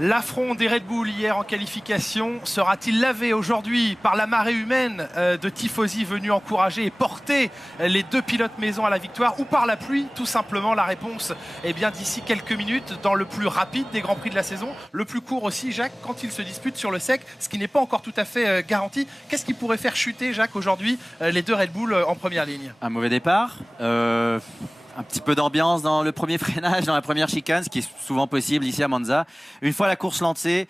L'affront des Red Bull hier en qualification sera-t-il lavé aujourd'hui par la marée humaine de tifosi venus encourager et porter les deux pilotes maison à la victoire, ou par la pluie? Tout simplement, la réponse est bien d'ici quelques minutes dans le plus rapide des Grands Prix de la saison, le plus court aussi, Jacques, quand ils se disputent sur le sec, ce qui n'est pas encore tout à fait garanti. Qu'est-ce qui pourrait faire chuter, Jacques, aujourd'hui les deux Red Bull en première ligne? Un mauvais départ, un petit peu d'ambiance dans le premier freinage, dans la première chicane, ce qui est souvent possible ici à Monza. Une fois la course lancée,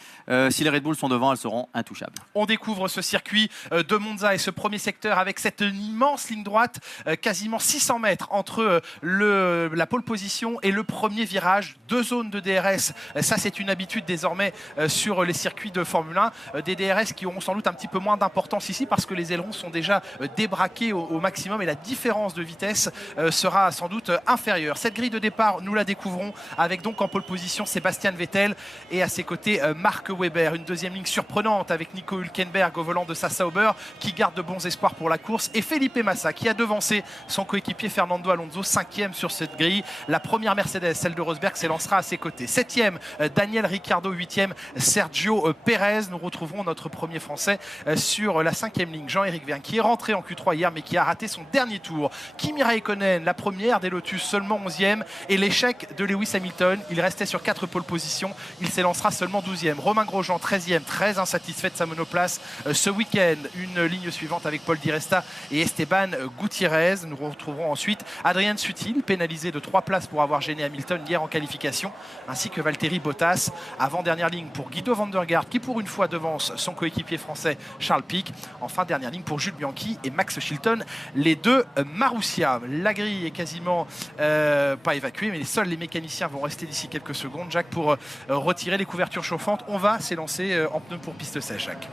si les Red Bull sont devant, elles seront intouchables. On découvre ce circuit de Monza et ce premier secteur avec cette immense ligne droite, quasiment 600 mètres entre la pole position et le premier virage. Deux zones de DRS, ça c'est une habitude désormais sur les circuits de Formule 1. Des DRS qui auront sans doute un petit peu moins d'importance ici parce que les ailerons sont déjà débraqués au maximum et la différence de vitesse sera sans doute inférieure. Cette grille de départ, nous la découvrons avec donc en pole position Sébastien Vettel et à ses côtés Mark Webber. Une deuxième ligne surprenante avec Nico Hülkenberg au volant de sa Sauber qui garde de bons espoirs pour la course, et Felipe Massa qui a devancé son coéquipier Fernando Alonso, 5e sur cette grille. La première Mercedes, celle de Rosberg, s'élancera à ses côtés. 7e Daniel Ricciardo, 8e Sergio Perez. Nous retrouverons notre premier Français sur la 5e ligne, Jean-Éric Vergne, qui est rentré en Q3 hier mais qui a raté son dernier tour. Kimi Raikkonen, la première des Lotus, seulement 11e, et l'échec de Lewis Hamilton, il restait sur 4 pole positions, il s'élancera seulement 12e. Romain Grosjean, 13e, très insatisfait de sa monoplace ce week-end. Une ligne suivante avec Paul Di Resta et Esteban Gutiérrez. Nous retrouverons ensuite Adrien Sutil, pénalisé de 3 places pour avoir gêné Hamilton hier en qualification, ainsi que Valtteri Bottas. Avant-dernière ligne pour Guido van der Garde, qui pour une fois devance son coéquipier français Charles Pic. Enfin, dernière ligne pour Jules Bianchi et Max Chilton, les deux Marussia. La grille est quasiment pas évacuée, mais seuls les mécaniciens vont rester d'ici quelques secondes, Jacques, pour retirer les couvertures chauffantes. On va s'élancer en pneus pour piste sèche, Jacques.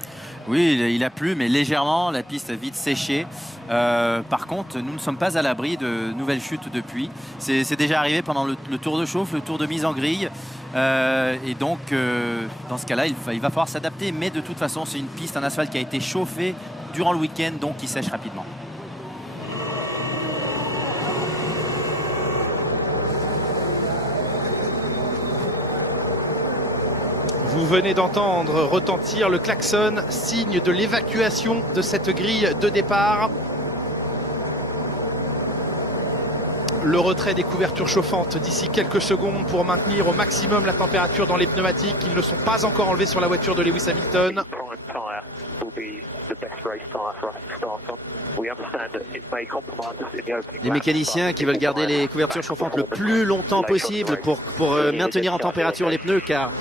Oui, il a plu, mais légèrement, la piste a vite séché. Par contre, nous ne sommes pas à l'abri de nouvelles chutes depuis. C'est déjà arrivé pendant le tour de chauffe, le tour de mise en grille. Et donc, dans ce cas-là, il va falloir s'adapter. Mais de toute façon, c'est une piste, un asphalte qui a été chauffé durant le week-end, donc qui sèche rapidement. Vous venez d'entendre retentir le klaxon, signe de l'évacuation de cette grille de départ. Le retrait des couvertures chauffantes d'ici quelques secondes pour maintenir au maximum la température dans les pneumatiques. Ils ne sont pas encore enlevés sur la voiture de Lewis Hamilton. Les mécaniciens qui veulent garder les couvertures chauffantes le plus longtemps possible pour maintenir en température les pneus, car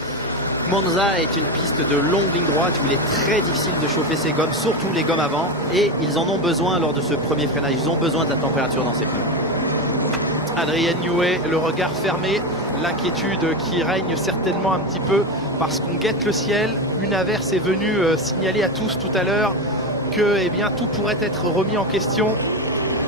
Monza est une piste de longue ligne droite où il est très difficile de chauffer ses gommes, surtout les gommes avant, et ils en ont besoin lors de ce premier freinage. Ils ont besoin de la température dans ces pneus. Adrien Newey, le regard fermé, l'inquiétude qui règne certainement un petit peu parce qu'on guette le ciel. Une averse est venue signaler à tous tout à l'heure que tout pourrait être remis en question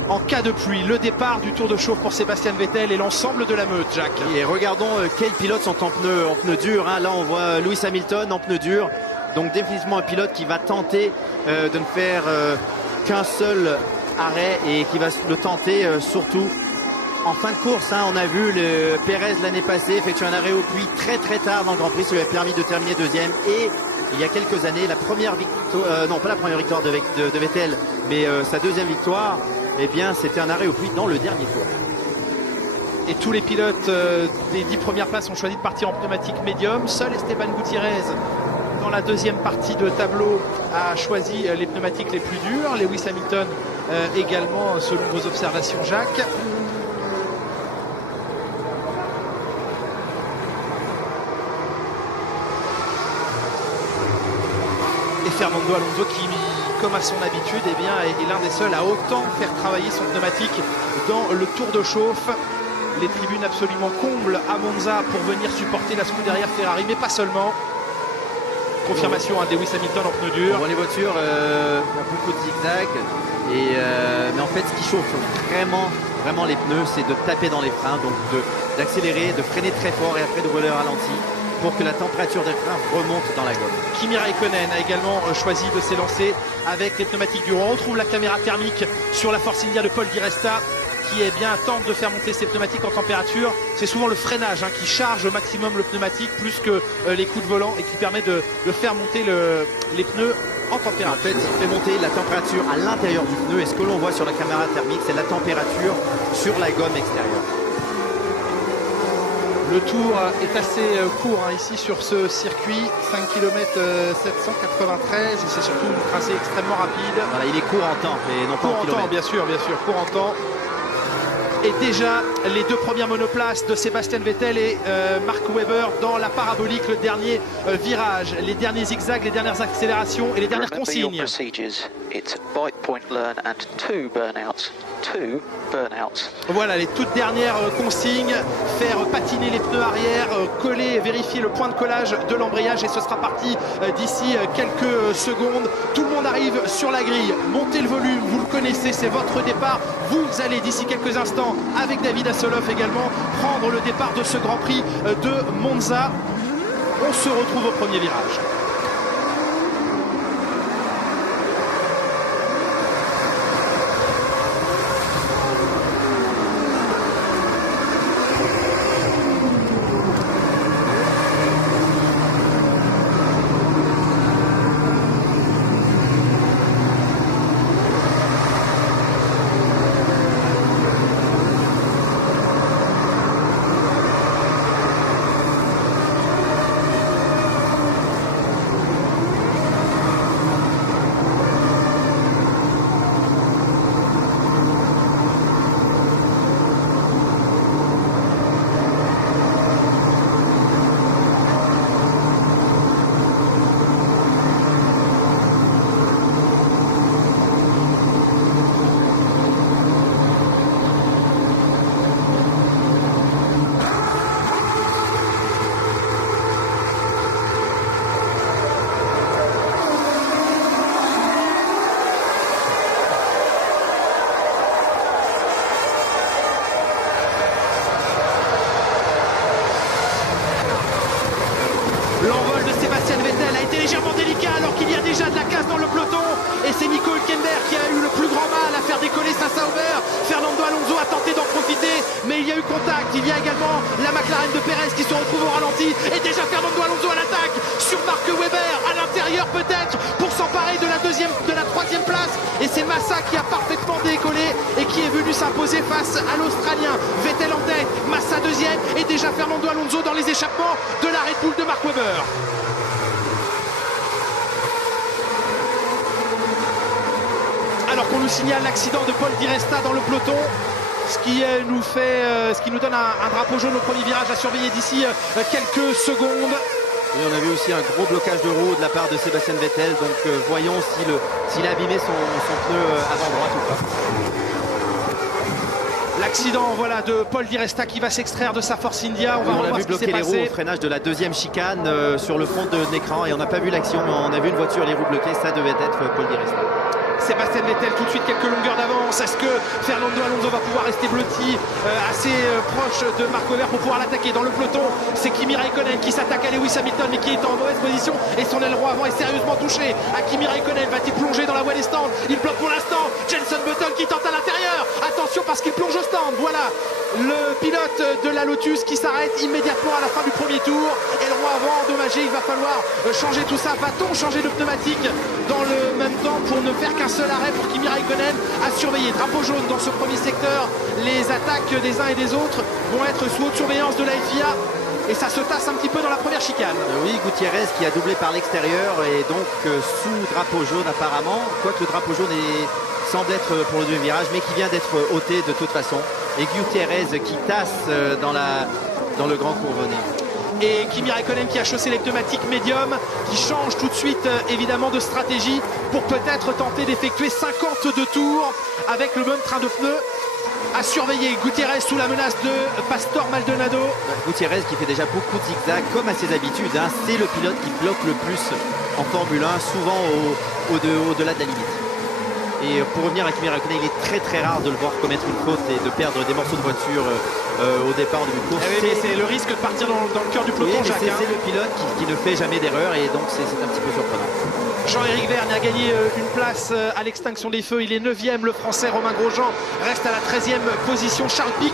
en cas de pluie. Le départ du tour de chauffe pour Sébastien Vettel et l'ensemble de la meute, Jacques. Et regardons quels pilotes sont en pneus durs. Là, on voit Lewis Hamilton en pneus durs. Donc définitivement un pilote qui va tenter de ne faire qu'un seul arrêt et qui va le tenter surtout en fin de course. On a vu le Perez l'année passée effectuer un arrêt aux pluies très tard dans le Grand Prix. Ça lui a permis de terminer deuxième. Et il y a quelques années, la première victoire, non pas la première victoire de Vettel, mais sa deuxième victoire, c'était un arrêt aux pluies dans le dernier tour. Et tous les pilotes des 10 premières places ont choisi de partir en pneumatique médium. Seul Esteban Gutiérrez, dans la deuxième partie de tableau, a choisi les pneumatiques les plus dures. Lewis Hamilton également, selon vos observations, Jacques. Et Fernando Alonso qui, comme à son habitude, est l'un des seuls à autant faire travailler son pneumatique dans le tour de chauffe. Les tribunes absolument combles à Monza pour venir supporter la Scuderia Ferrari, mais pas seulement. Confirmation à Lewis Hamilton en pneus durs. On voit les voitures, beaucoup de zigzags. Mais en fait, ce qui chauffe vraiment les pneus, c'est de taper dans les freins, donc d'accélérer, de freiner très fort et après de voler au ralenti, pour que la température des freins remonte dans la gomme. Kimi Raikkonen a également choisi de s'élancer avec les pneumatiques dures. On retrouve la caméra thermique sur la Force India de Paul Di Resta. qui tente de faire monter ses pneumatiques en température. C'est souvent le freinage qui charge au maximum le pneumatique plus que les coups de volant et qui permet de faire monter les pneus en température. En fait, il fait monter la température à l'intérieur du pneu et ce que l'on voit sur la caméra thermique, c'est la température sur la gomme extérieure. Le tour est assez court ici sur ce circuit, 5 km 793, et c'est surtout une tracée extrêmement rapide. Voilà, il est court en temps et non pas en kilomètres. Bien sûr, court en temps. Et déjà, les deux premières monoplaces de Sébastien Vettel et Mark Webber dans la parabolique, le dernier virage, les derniers zigzags, les dernières accélérations et les dernières consignes. Voilà les toutes dernières consignes, faire patiner les pneus arrière, coller, vérifier le point de collage de l'embrayage et ce sera parti d'ici quelques secondes. Tout le monde arrive sur la grille, montez le volume, vous le connaissez, c'est votre départ. Vous allez d'ici quelques instants avec David Hasselhoff également prendre le départ de ce Grand Prix de Monza. On se retrouve au premier virage. L'envol de Sébastien Vettel a été légèrement délicat alors qu'il y a déjà de la casse dans le peloton et c'est Nico Hülkenberg qui a eu le plus grand mal à faire décoller sa Sauber. Fernando Alonso a tenté d'en profiter mais il y a eu contact. Il y a également la McLaren de Perez qui se retrouve au ralenti et déjà Fernando Alonso à l'attaque sur Mark Webber à l'intérieur peut-être pour s'emparer de la troisième place et c'est Massa qui a parfaitement décollé et qui est venu s'imposer face à l'Australien. Vettel en tête, Massa deuxième et déjà Fernando Alonso dans les échappements de la Red Bull de Mark Webber. Alors qu'on nous signale l'accident de Paul Di Resta dans le peloton, ce qui nous donne un drapeau jaune au premier virage à surveiller d'ici quelques secondes. Et on a vu aussi un gros blocage de roue de la part de Sébastien Vettel, donc voyons s'il a abîmé son pneu avant droite ou pas. L'accident de Paul Di Resta qui va s'extraire de sa Force India. On a vu bloquer les roues au freinage de la deuxième chicane sur le fond de l'écran et on n'a pas vu l'action, mais on a vu une voiture, les roues bloquées, ça devait être Paul Di Resta. Sébastien Vettel tout de suite quelques longueurs d'avance. Est-ce que Fernando Alonso va pouvoir rester blotti assez proche de Mark Webber pour pouvoir l'attaquer dans le peloton? C'est Kimi Raikkonen qui s'attaque à Lewis Hamilton mais qui est en mauvaise position et son aileron avant est sérieusement touché. À Kimi Raikkonen va-t-il plonger dans la voie des stands? Il bloque pour l'instant. Jenson Button qui tente à l'intérieur. Attention parce qu'il plonge au stand. Voilà le pilote de la Lotus qui s'arrête immédiatement à la fin du premier tour. Aileron avant endommagé. Il va falloir changer tout ça. Va-t-on changer de pneumatique dans le même temps pour ne faire qu'un seul arrêt pour Kimi Raikkonen à surveiller? Drapeau jaune dans ce premier secteur. Les attaques des uns et des autres vont être sous haute surveillance de la FIA et ça se tasse un petit peu dans la première chicane. Oui, Gutiérrez qui a doublé par l'extérieur et donc sous drapeau jaune apparemment, quoique le drapeau jaune semble être pour le deuxième virage mais qui vient d'être ôté de toute façon. Et Gutiérrez qui tasse dans le grand couronné. Et Kimi Raikkonen qui a chaussé les pneumatiques médium, qui change tout de suite évidemment de stratégie pour peut-être tenter d'effectuer 52 tours avec le même train de pneus. À surveiller Gutiérrez sous la menace de Pastor Maldonado. Gutiérrez qui fait déjà beaucoup de zigzags comme à ses habitudes. C'est le pilote qui bloque le plus en Formule 1, souvent au-delà de la limite. Et pour revenir à Kimi Raikkonen, il est très très rare de le voir commettre une faute et de perdre des morceaux de voiture au départ en début de course. Mais c'est le risque de partir dans le cœur du peloton, Oui, Jacques. c'est le pilote qui ne fait jamais d'erreur et donc c'est un petit peu surprenant. Jean-Éric Vergne a gagné une place à l'extinction des feux. Il est 9e. Le Français Romain Grosjean reste à la 13e position. Charles Pic,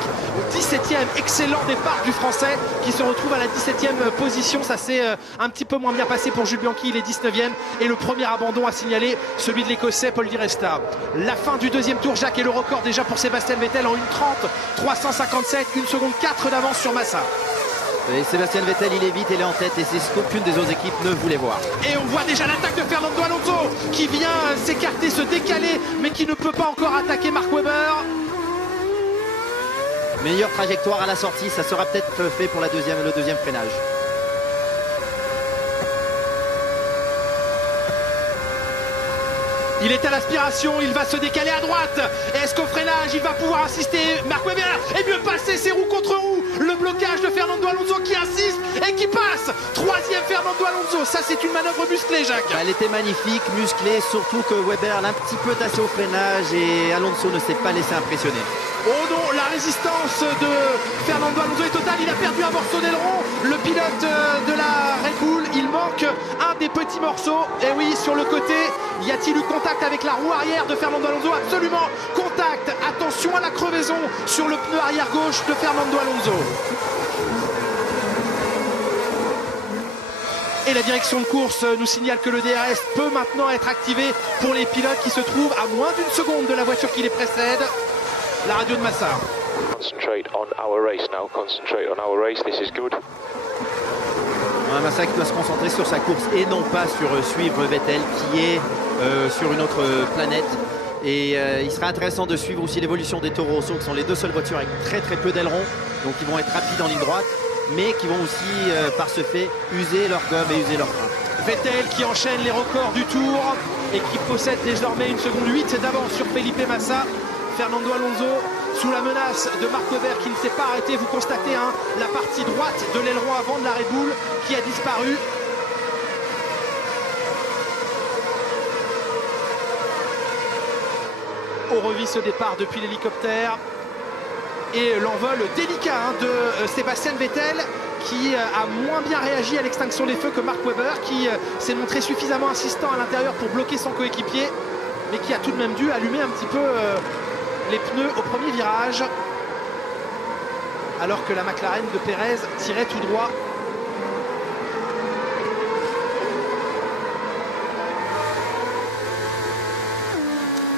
17e. Excellent départ du Français qui se retrouve à la 17e position. Ça s'est un petit peu moins bien passé pour Jules Bianchi. Il est 19e. Et le premier abandon à signaler, celui de l'Écossais Paul Di Resta. La fin du deuxième tour, Jacques, et le record déjà pour Sébastien Vettel en 1:30-357. 1 seconde 4 d'avance sur Massa. Et Sébastien Vettel, il est vite, il est en tête et c'est ce qu'aucune des autres équipes ne voulait voir. Et on voit déjà l'attaque de Fernando Alonso qui vient s'écarter, se décaler, mais qui ne peut pas encore attaquer Mark Webber. Meilleure trajectoire à la sortie, ça sera peut-être fait pour le deuxième freinage. Il est à l'aspiration, il va se décaler à droite. Est-ce qu'au freinage, il va pouvoir assister Mark Webber et mieux passer ses roues contre roues? Le blocage de Fernando Alonso qui insiste et qui passe. Troisième Fernando Alonso, ça c'est une manœuvre musclée, Jacques. Elle était magnifique, musclée, surtout que Webber l'a un petit peu tassé au freinage et Alonso ne s'est pas laissé impressionner. Oh non, la résistance de Fernando Alonso est totale, il a perdu un morceau d'aileron. Le pilote de la Red Bull, il manque un des petits morceaux. Et oui, sur le côté, y a-t-il eu contact avec la roue arrière de Fernando Alonso? Absolument, contact. Attention à la crevaison sur le pneu arrière gauche de Fernando Alonso. Et la direction de course nous signale que le DRS peut maintenant être activé pour les pilotes qui se trouvent à moins d'une seconde de la voiture qui les précède. La radio de Massa. Concentrate on our race now. Concentrate on our race. This is good. Massa qui doit se concentrer sur sa course et non pas sur suivre Vettel qui est sur une autre planète. Et il sera intéressant de suivre aussi l'évolution des Toro Rosso qui sont les deux seules voitures avec très très peu d'ailerons. Donc ils vont être rapides en ligne droite, mais qui vont aussi par ce fait user leur gomme et user leur frein. Vettel qui enchaîne les records du tour et qui possède désormais 1 seconde 8 d'avance sur Felipe Massa. Fernando Alonso sous la menace de Mark Webber qui ne s'est pas arrêté. Vous constatez la partie droite de l'aileron avant de la Red Bull qui a disparu. On revit ce départ depuis l'hélicoptère et l'envol délicat de Sébastien Vettel qui a moins bien réagi à l'extinction des feux que Mark Webber qui s'est montré suffisamment insistant à l'intérieur pour bloquer son coéquipier mais qui a tout de même dû allumer un petit peu les pneus au premier virage alors que la McLaren de Pérez tirait tout droit.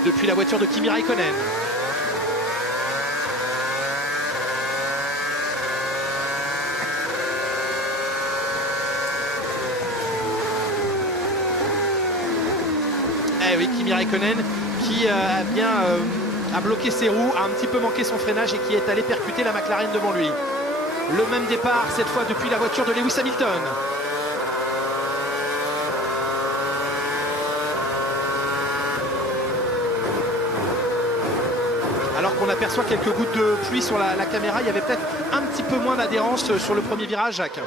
Depuis la voiture de Kimi Raikkonen. Eh oui, Kimi Raikkonen qui a bien a bloqué ses roues, a un petit peu manqué son freinage et qui est allé percuter la McLaren devant lui. Le même départ cette fois depuis la voiture de Lewis Hamilton. Alors qu'on aperçoit quelques gouttes de pluie sur la caméra, il y avait peut-être un petit peu moins d'adhérence sur le premier virage, Jacques.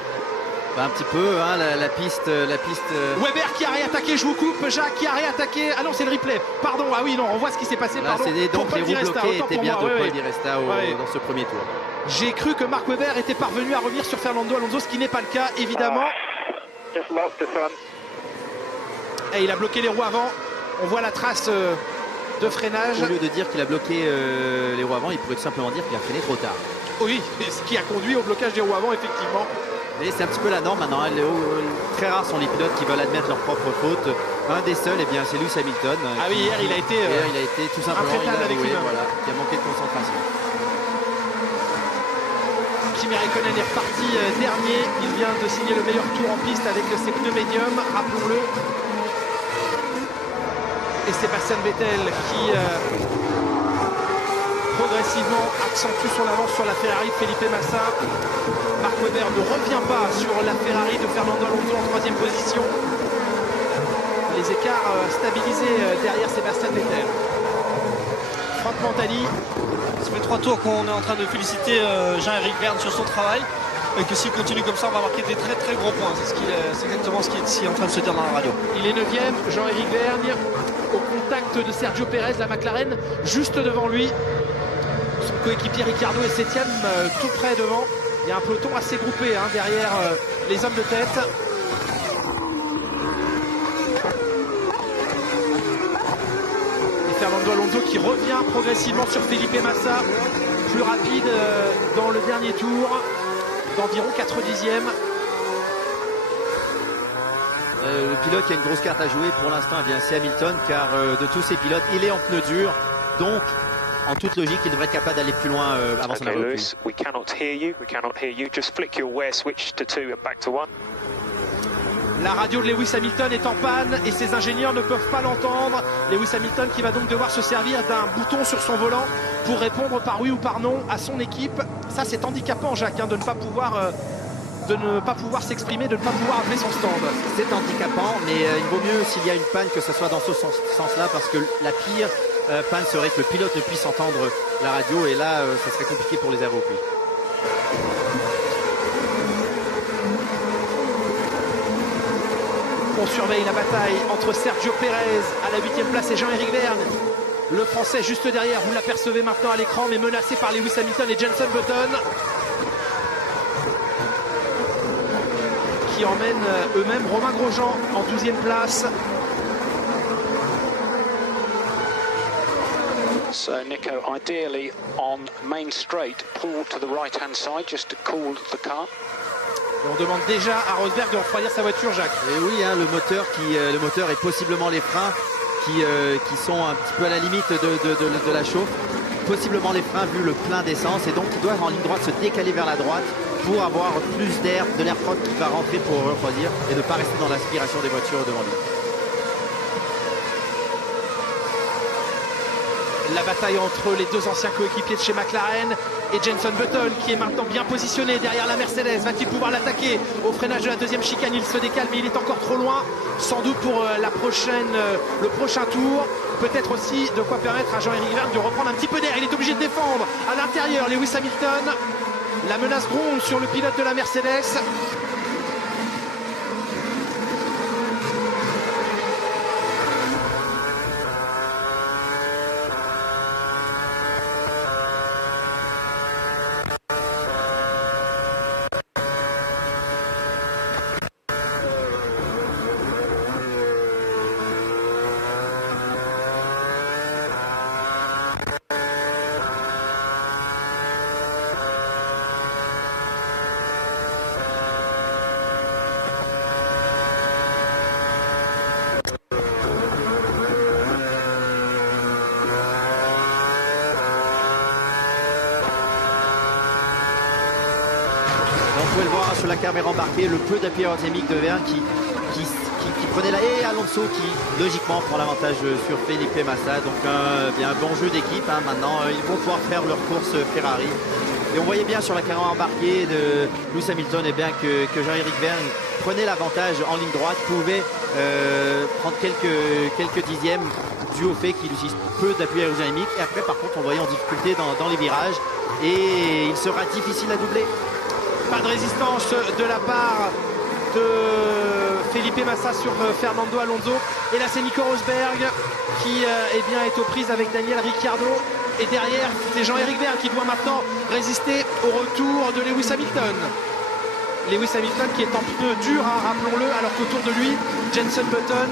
Un petit peu, hein, la piste. Weber qui a réattaqué, je vous coupe, Jacques qui a réattaqué. Ah non, c'est le replay. Pardon, ah oui, non, on voit ce qui s'est passé. Là, pardon. donc les roues bloquées étaient bien de Paul Di Resta dans ce premier tour. J'ai cru que Mark Webber était parvenu à revenir sur Fernando Alonso, ce qui n'est pas le cas, évidemment. Et il a bloqué les roues avant. On voit la trace de freinage. Au lieu de dire qu'il a bloqué les roues avant, il pourrait tout simplement dire qu'il a freiné trop tard. Oui, ce qui a conduit au blocage des roues avant, effectivement. Mais c'est un petit peu la norme maintenant. Très rares sont les pilotes qui veulent admettre leurs propres fautes. Un des seuls, eh bien, c'est Lewis Hamilton. Ah oui, hier il a été tout simplement avec lui. Voilà, qui a manqué de concentration. Kimi Raikkonen est reparti dernier. Il vient de signer le meilleur tour en piste avec ses pneus médiums, rappelons-le. Et Sébastien Vettel qui progressivement accentue son avance sur la Ferrari de Felipe Massa. Mark Webber ne revient pas sur la Ferrari de Fernando Alonso en 3e position. Les écarts stabilisés derrière Sébastien Vettel. Franck Montagny. Ça fait 3 tours qu'on est en train de féliciter Jean-Éric Vergne sur son travail. Et que s'il continue comme ça, on va marquer des très très gros points. C'est exactement ce qui est ici en train de se dire dans la radio. Il est 9e, Jean-Éric Vergne, au contact de Sergio Pérez, la McLaren, juste devant lui. Son coéquipier Ricciardo est 7ème, tout près devant. Il y a un peloton assez groupé hein, derrière les hommes de tête. Et Fernando Alonso qui revient progressivement sur Felipe Massa, plus rapide dans le dernier tour, d'environ 4 dixièmes. Le pilote qui a une grosse carte à jouer pour l'instant, eh bien c'est Hamilton, car de tous ces pilotes, il est en pneus durs. Donc, en toute logique, il devrait être capable d'aller plus loin avant son Okay, arrêt. Lewis, we cannot hear you. We cannot hear you. Just flick your wear switch to 2 and back to 1. La radio de Lewis Hamilton est en panne et ses ingénieurs ne peuvent pas l'entendre. Lewis Hamilton qui va donc devoir se servir d'un bouton sur son volant pour répondre par oui ou par non à son équipe. Ça c'est handicapant Jacques hein, de ne pas pouvoir s'exprimer, de ne pas pouvoir appeler son stand. C'est handicapant, mais il vaut mieux s'il y a une panne que ce soit dans ce sens-là, parce que la pire panne serait que le pilote ne puisse entendre la radio, et là ça serait compliqué pour les aéropuits. On surveille la bataille entre Sergio Pérez à la 8e place et Jean-Éric Vergne. Le Français juste derrière, vous l'apercevez maintenant à l'écran, mais menacé par Lewis Hamilton et Jenson Button, qui emmènent eux-mêmes Romain Grosjean en 12e place. So Nico, ideally on main straight, pull to the right-hand side just to cool the car. Et on demande déjà à Rosberg de refroidir sa voiture, Jacques. Et oui, hein, le moteur et possiblement les freins qui sont un petit peu à la limite de la chauffe. Possiblement les freins vu le plein d'essence, et donc ils doivent en ligne droite se décaler vers la droite pour avoir plus d'air, de l'air propre qui va rentrer pour refroidir et ne pas rester dans l'aspiration des voitures devant lui. La bataille entre les deux anciens coéquipiers de chez McLaren et Jenson Button qui est maintenant bien positionné derrière la Mercedes. Va-t-il pouvoir l'attaquer au freinage de la deuxième chicane? Il se décale mais il est encore trop loin, sans doute pour le prochain tour. Peut-être aussi de quoi permettre à Jean-Éric Vergne de reprendre un petit peu d'air. Il est obligé de défendre à l'intérieur Lewis Hamilton. La menace gronde sur le pilote de la Mercedes. Vous pouvez le voir sur la caméra embarquée, le peu d'appui aérodynamique de Vergne qui prenait la... Et Alonso qui logiquement prend l'avantage sur Felipe Massa. Donc bien un bon jeu d'équipe. Hein. Maintenant ils vont pouvoir faire leur course Ferrari. Et on voyait bien sur la caméra embarquée de Lewis Hamilton eh bien, que Jean-Éric Vergne prenait l'avantage en ligne droite, pouvait prendre quelques dixièmes dû au fait qu'il utilise peu d'appui aérodynamique. Et après par contre on voyait en difficulté dans les virages et il sera difficile à doubler. Pas de résistance de la part de Felipe Massa sur Fernando Alonso. Et là c'est Nico Rosberg qui est aux prises avec Daniel Ricciardo. Et derrière c'est Jean-Éric Vergne qui doit maintenant résister au retour de Lewis Hamilton. Lewis Hamilton qui est en pneu dur, hein, rappelons-le, alors qu'autour de lui Jenson Button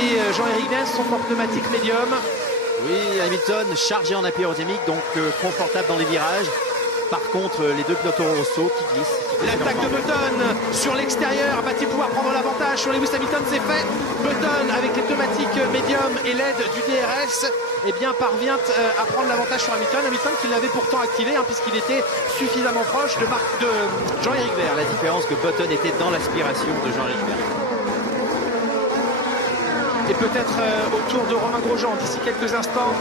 et Jean-Éric Vergne sont en pneumatique médium. Oui, Hamilton chargé en appui aérodynamique, donc confortable dans les virages. Par contre, les deux pilotes Toro Rosso qui glissent. L'attaque de Button sur l'extérieur, va-t-il pouvoir prendre l'avantage sur Lewis Hamilton? C'est fait. Button avec les pneumatiques médium et l'aide du DRS parvient à prendre l'avantage sur Hamilton. Hamilton qui l'avait pourtant activé hein, puisqu'il était suffisamment proche de Jean-Éric Vergne. La différence que Button était dans l'aspiration de Jean-Éric Vergne. Et peut-être au tour de Romain Grosjean d'ici quelques instants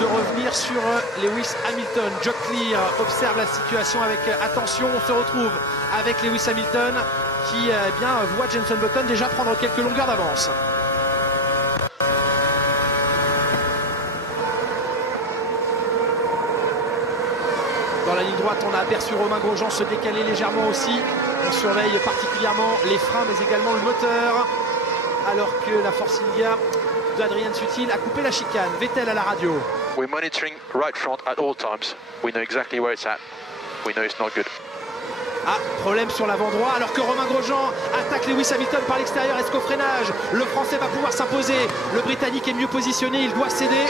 de revenir sur Lewis Hamilton. Jock Clear observe la situation avec attention. On se retrouve avec Lewis Hamilton qui voit Jenson Button déjà prendre quelques longueurs d'avance. Dans la ligne droite, on a aperçu Romain Grosjean se décaler légèrement aussi. On surveille particulièrement les freins mais également le moteur. Alors que la Force India d'Adrian Sutil a coupé la chicane. Vettel à la radio. We're monitoring right front at all times. We know exactly where it's at. We know it's not good. Ah, problème sur l'avant droit alors que Romain Grosjean attaque Lewis Hamilton par l'extérieur. Est-ce qu'au freinage, le Français va pouvoir s'imposer? Le Britannique est mieux positionné, il doit céder.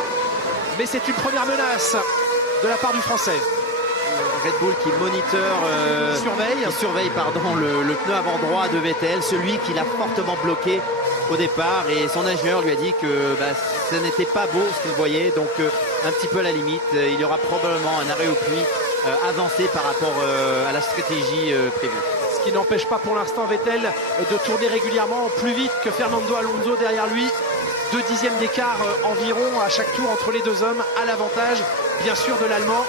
Mais c'est une première menace de la part du Français. Red Bull qui surveille le pneu avant droit de Vettel, celui qui l'a fortement bloqué au départ, et son ingénieur lui a dit que ce n'était pas beau ce qu'il voyait, donc un petit peu à la limite, il y aura probablement un arrêt au puits avancé par rapport à la stratégie prévue. Ce qui n'empêche pas pour l'instant Vettel de tourner régulièrement plus vite que Fernando Alonso derrière lui. 2 dixièmes d'écart environ à chaque tour entre les deux hommes, à l'avantage bien sûr de l'Allemand.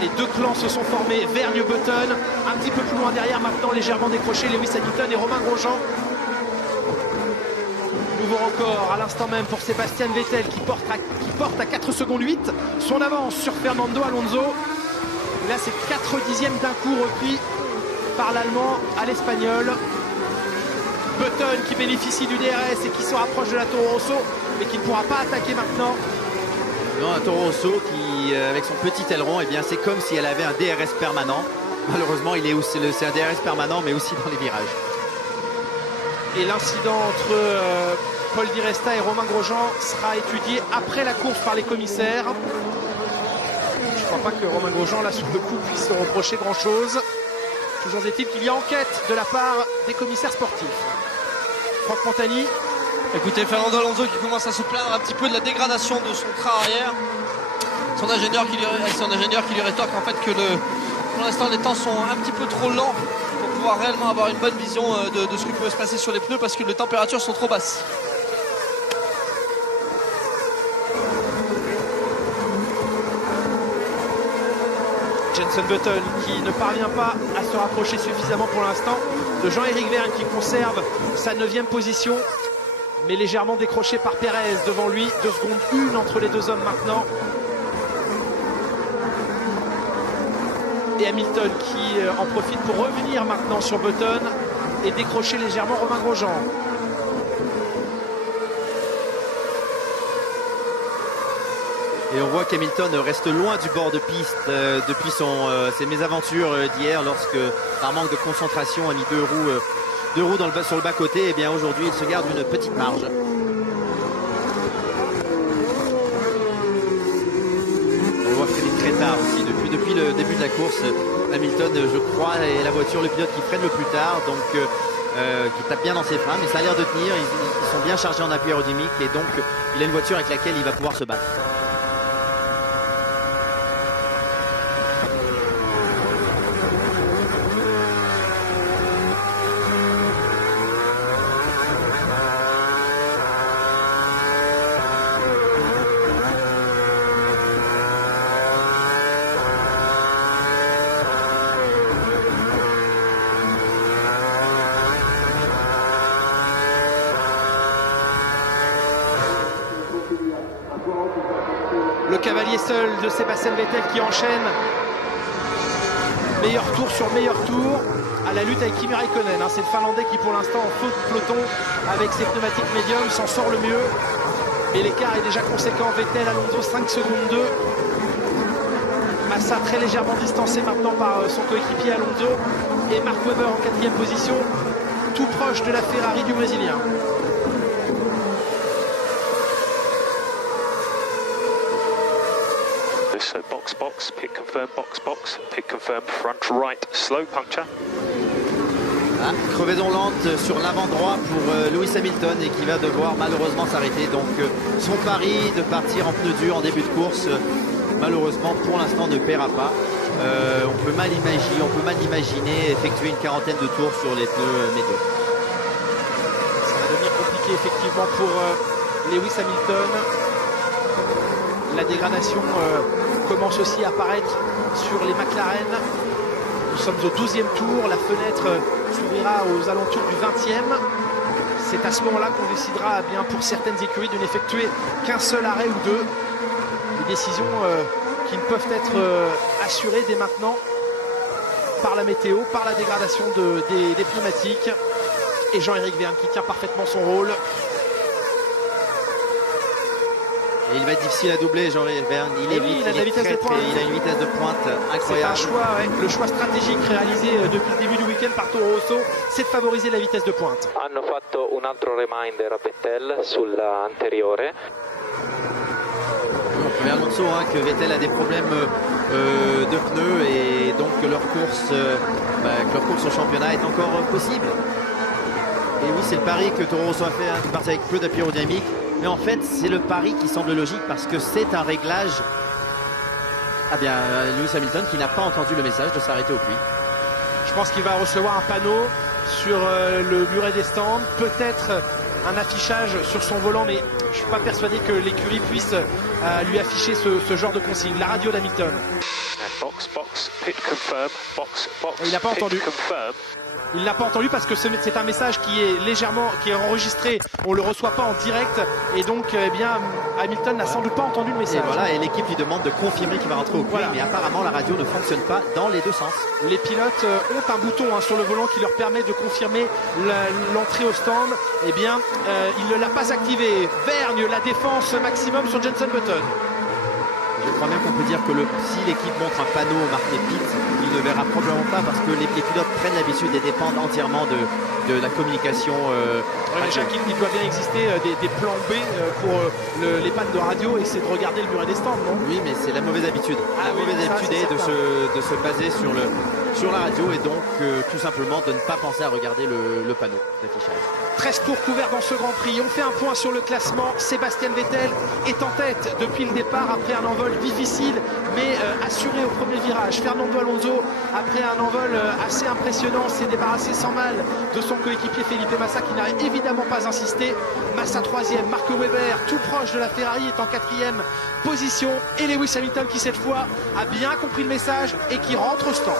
Les deux clans se sont formés vers Newbutton, un petit peu plus loin derrière maintenant, légèrement décroché Lewis Hamilton et Romain Grosjean. Nouveau record à l'instant même pour Sébastien Vettel qui porte à 4 secondes 8 son avance sur Fernando Alonso. Là c'est 4 dixièmes d'un coup repris par l'Allemand à l'Espagnol. Button qui bénéficie du DRS et qui se rapproche de la Toro Rosso mais qui ne pourra pas attaquer maintenant. Non, un Toro Rosso qui, avec son petit aileron, eh bien, c'est comme si elle avait un DRS permanent. Malheureusement, c'est un DRS permanent, mais aussi dans les virages. Et l'incident entre Paul Di Resta et Romain Grosjean sera étudié après la course par les commissaires. Je ne crois pas que Romain Grosjean, là, sous le coup, puisse se reprocher grand-chose. Toujours est-il qu'il y a enquête de la part des commissaires sportifs. Franck Montagny. Écoutez, Fernando Alonso qui commence à se plaindre un petit peu de la dégradation de son train arrière. Son ingénieur qui lui rétorque en fait que pour l'instant les temps sont un petit peu trop lents pour pouvoir réellement avoir une bonne vision de ce qui peut se passer sur les pneus parce que les températures sont trop basses. Jenson Button qui ne parvient pas à se rapprocher suffisamment pour l'instant de Jean-Éric Vergne qui conserve sa 9e position. Mais légèrement décroché par Pérez devant lui. 2 secondes 1 entre les deux hommes maintenant. Et Hamilton qui en profite pour revenir maintenant sur Button et décrocher légèrement Romain Grosjean. Et on voit qu'Hamilton reste loin du bord de piste depuis ses mésaventures d'hier lorsque, par manque de concentration, a mis deux roues sur le bas-côté. Et bien aujourd'hui, il se garde une petite marge. On voit que c'est très tard aussi. Depuis le début de la course, Hamilton, je crois, est la voiture, le pilote qui freine le plus tard, donc qui tape bien dans ses freins. Mais ça a l'air de tenir. Ils sont bien chargés en appui aérodynamique et donc il a une voiture avec laquelle il va pouvoir se battre. Le cavalier seul de Sébastien Vettel qui enchaîne meilleur tour sur meilleur tour à la lutte avec Kimi Raikkonen. C'est le Finlandais qui pour l'instant en faux de peloton avec ses pneumatiques médiums s'en sort le mieux. Et l'écart est déjà conséquent. Vettel, Alonso 5 secondes 2. Massa très légèrement distancé maintenant par son coéquipier Alonso. Et Mark Webber en 4e position, tout proche de la Ferrari du Brésilien. So box, pit confirm, box, pit confirm, front right, slow puncture. Crevaison lente sur l'avant droit pour Lewis Hamilton et qui va devoir malheureusement s'arrêter. Donc son pari de partir en pneu dur en début de course, malheureusement pour l'instant ne paiera pas. On peut mal imaginer effectuer une quarantaine de tours sur les pneus médiums. Ça va devenir compliqué effectivement pour Lewis Hamilton. La dégradation commence aussi à apparaître sur les McLaren. Nous sommes au 12e tour, la fenêtre s'ouvrira aux alentours du 20e. C'est à ce moment-là qu'on décidera bien pour certaines écuries de n'effectuer qu'un seul arrêt ou deux. Des décisions qui ne peuvent être assurées dès maintenant par la météo, par la dégradation des pneumatiques. et Jean-Éric Vergne qui tient parfaitement son rôle. Et il va être difficile à doubler, Jean-Éric Vergne. Il a une vitesse de pointe C'est incroyable. un choix, le choix stratégique réalisé depuis le début du week-end par Toro Rosso, c'est de favoriser la vitesse de pointe. Hanno fatto un altro reminder a Vettel sulla anteriore. On peut Alonso que Vettel a des problèmes de pneus et donc que leur course au championnat est encore possible. Et oui, c'est le pari que Toro Rosso a fait, de partir avec peu d'aérodynamique. Mais en fait, c'est le pari qui semble logique parce que c'est un réglage. Ah bien, Lewis Hamilton qui n'a pas entendu le message de s'arrêter au puits. Je pense qu'il va recevoir un panneau sur le muret des stands, peut-être un affichage sur son volant, mais je ne suis pas persuadé que l'écurie puisse lui afficher ce genre de consigne. La radio d'Hamilton. Box, pit confirm, box, Il n'a pas entendu. confirm. Il n'a pas entendu parce que c'est un message qui est enregistré. On le reçoit pas en direct et donc Hamilton n'a sans doute pas entendu le message. Et voilà, et l'équipe lui demande de confirmer qu'il va rentrer au puits, Voilà. mais apparemment la radio ne fonctionne pas dans les deux sens. Les pilotes ont un bouton sur le volant qui leur permet de confirmer l'entrée au stand. Eh bien, il ne l'a pas activé. Vergne, la défense maximum sur Jenson Button. Je crois bien qu'on peut dire que si l'équipe montre un panneau marqué pit, il ne verra probablement pas parce que les pilotes prennent l'habitude et dépendent entièrement de la communication. Déjà qu'il doit bien exister des plans B pour les pannes de radio et c'est de regarder le muret des stands, non? Oui, mais c'est la mauvaise habitude. La mauvaise habitude est de se baser sur la radio et donc tout simplement de ne pas penser à regarder le panneau d'affichage. 13 tours couverts dans ce Grand Prix. On fait un point sur le classement. Sébastien Vettel est en tête depuis le départ après un envol difficile mais assuré au premier virage. Fernando Alonso, après un envol assez impressionnant, s'est débarrassé sans mal de son coéquipier Felipe Massa qui n'a évidemment pas insisté. Massa 3e, Marco Webber tout proche de la Ferrari est en 4e position et Lewis Hamilton qui cette fois a bien compris le message et qui rentre au stand.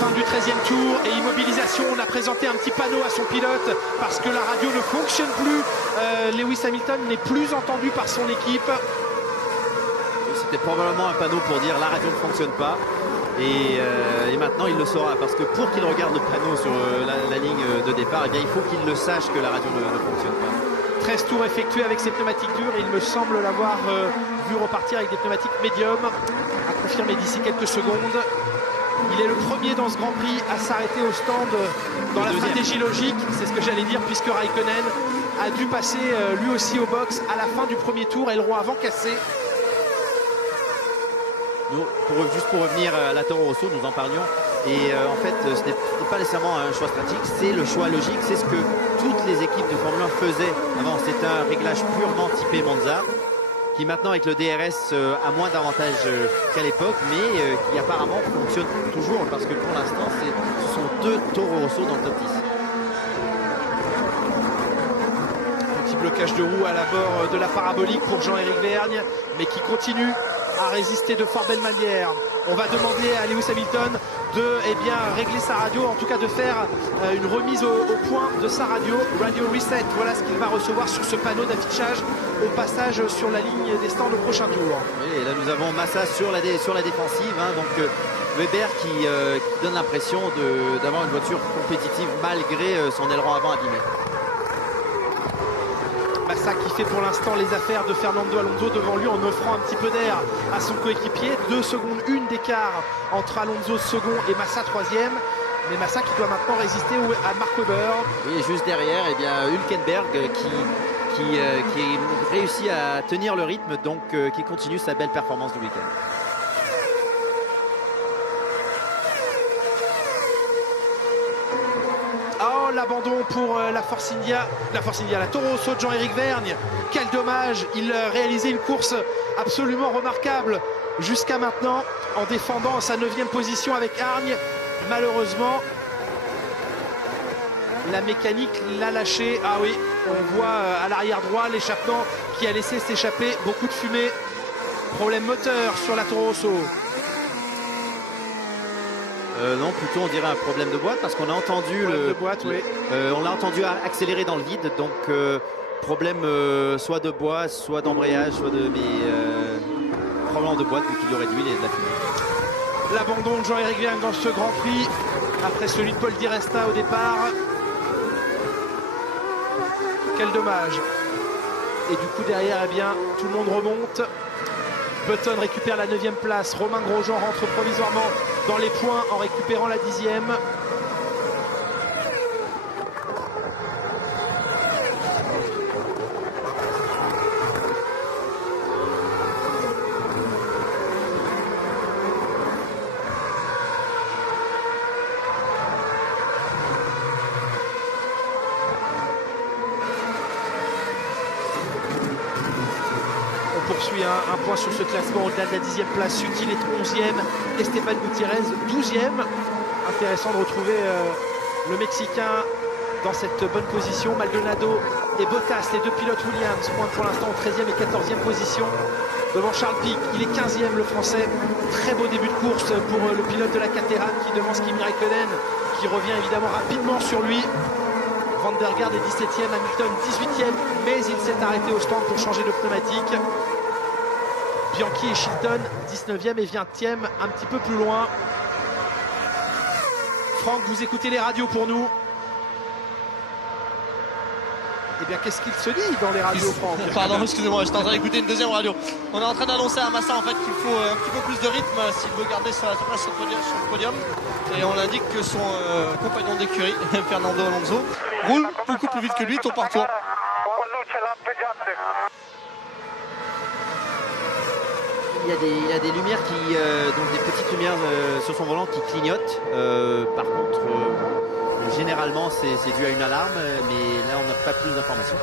Fin du 13e tour et immobilisation. On a présenté un petit panneau à son pilote parce que la radio ne fonctionne plus. Lewis Hamilton n'est plus entendu par son équipe. C'était probablement un panneau pour dire la radio ne fonctionne pas. Et maintenant il le saura parce que pour qu'il regarde le panneau sur la ligne de départ, eh bien, il faut qu'il le sache que la radio ne fonctionne pas. 13 tours effectués avec ses pneumatiques dures et il me semble l'avoir vu repartir avec des pneumatiques médiums. À confirmer d'ici quelques secondes. Il est le premier dans ce Grand Prix à s'arrêter au stand dans la stratégie logique, c'est ce que j'allais dire, puisque Raikkonen a dû passer lui aussi au box à la fin du premier tour, aileron avant cassé. Juste pour revenir à la Toro Rosso, nous en parlions. Et en fait, ce n'est pas nécessairement un choix stratégique, c'est le choix logique. C'est ce que toutes les équipes de Formule 1 faisaient avant. C'est un réglage purement typé Monza, qui maintenant avec le DRS a moins d'avantages qu'à l'époque, mais qui apparemment fonctionne toujours parce que pour l'instant, ce sont deux Toro Rosso dans le top 10. Petit blocage de roue à l'abord de la parabolique pour Jean-Éric Vergne, mais qui continue à résister de fort belle manière. On va demander à Lewis Hamilton de régler sa radio, en tout cas de faire une remise au point de sa radio reset. Voilà ce qu'il va recevoir sur ce panneau d'affichage au passage sur la ligne des stands au prochain tour. Oui, et là nous avons Massa sur la défensive, donc Weber qui donne l'impression d'avoir une voiture compétitive malgré son aileron avant abîmé. Massa qui fait pour l'instant les affaires de Fernando Alonso devant lui en offrant un petit peu d'air à son coéquipier. 2 secondes 1 d'écart entre Alonso second et Massa 3e. Mais Massa qui doit maintenant résister à Mark Webber. Oui, et juste derrière, Hülkenberg qui réussit à tenir le rythme, donc qui continue sa belle performance du week-end. Oh, l'abandon pour la Force India, la Toro Rosso de Jean-Éric Vergne. Quel dommage, il réalisait une course absolument remarquable jusqu'à maintenant en défendant sa 9e position avec Hargne. Malheureusement, la mécanique l'a lâché. Ah oui, on voit à l'arrière droit l'échappement qui a laissé s'échapper beaucoup de fumée. Problème moteur sur la Toro Rosso. Non, plutôt on dirait un problème de boîte parce qu'on a entendu de boîte, oui. on l'a entendu accélérer dans le vide, donc Problème soit de bois, soit d'embrayage, soit de... problème de boîte, vu qu'il y aurait d'huile et de la fumée. L'abandon de Jean-Éric Vergne dans ce Grand Prix, après celui de Paul Di Resta au départ. Quel dommage. Et du coup derrière, eh bien, tout le monde remonte. Button récupère la 9e place. Romain Grosjean rentre provisoirement dans les points en récupérant la 10e. Poursuit un point sur ce classement au-delà de la 10e place. Sutil est 11e, Esteban Gutiérrez 12e. Intéressant de retrouver le Mexicain dans cette bonne position. Maldonado et Bottas, les deux pilotes Williams, pointent pour l'instant en 13e et 14e position. Devant Charles Pic, il est 15e le Français. Très beau début de course pour le pilote de la Caterham qui devance Kimi Räikkönen, qui revient évidemment rapidement sur lui. Van der Garde est 17e, Hamilton 18e, mais il s'est arrêté au stand pour changer de pneumatique. Bianchi et Chilton 19e et 20e, un petit peu plus loin. Franck, vous écoutez les radios pour nous. Eh bien, qu'est-ce qu'il se dit dans les radios, Franck? Pardon, excusez-moi, j'étais en train d'écouter une deuxième radio. On est en train d'annoncer à Massa en fait qu'il faut un petit peu plus de rythme s'il veut garder sa place sur le podium. Et on indique que son compagnon d'écurie, Fernando Alonso, roule beaucoup plus vite que lui, tour par tour. Il y a des lumières qui, donc des petites lumières sur son volant qui clignotent. Par contre, généralement c'est dû à une alarme, mais là on n'a pas plus d'informations.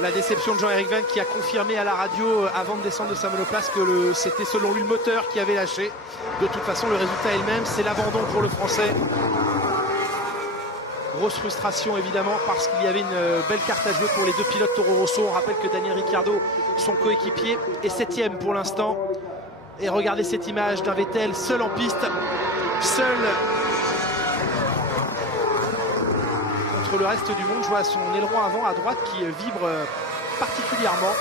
La déception de Jean-Éric Vergne qui a confirmé à la radio avant de descendre de sa monoplace que c'était selon lui le moteur qui avait lâché. De toute façon, le résultat est le même, c'est l'abandon pour le Français. Grosse frustration évidemment parce qu'il y avait une belle carte à jouer pour les deux pilotes Toro Rosso. On rappelle que Daniel Ricciardo, son coéquipier, est 7e pour l'instant. Et regardez cette image d'un Vettel seul en piste, seul contre le reste du monde. Je vois son aileron avant à droite qui vibre particulièrement.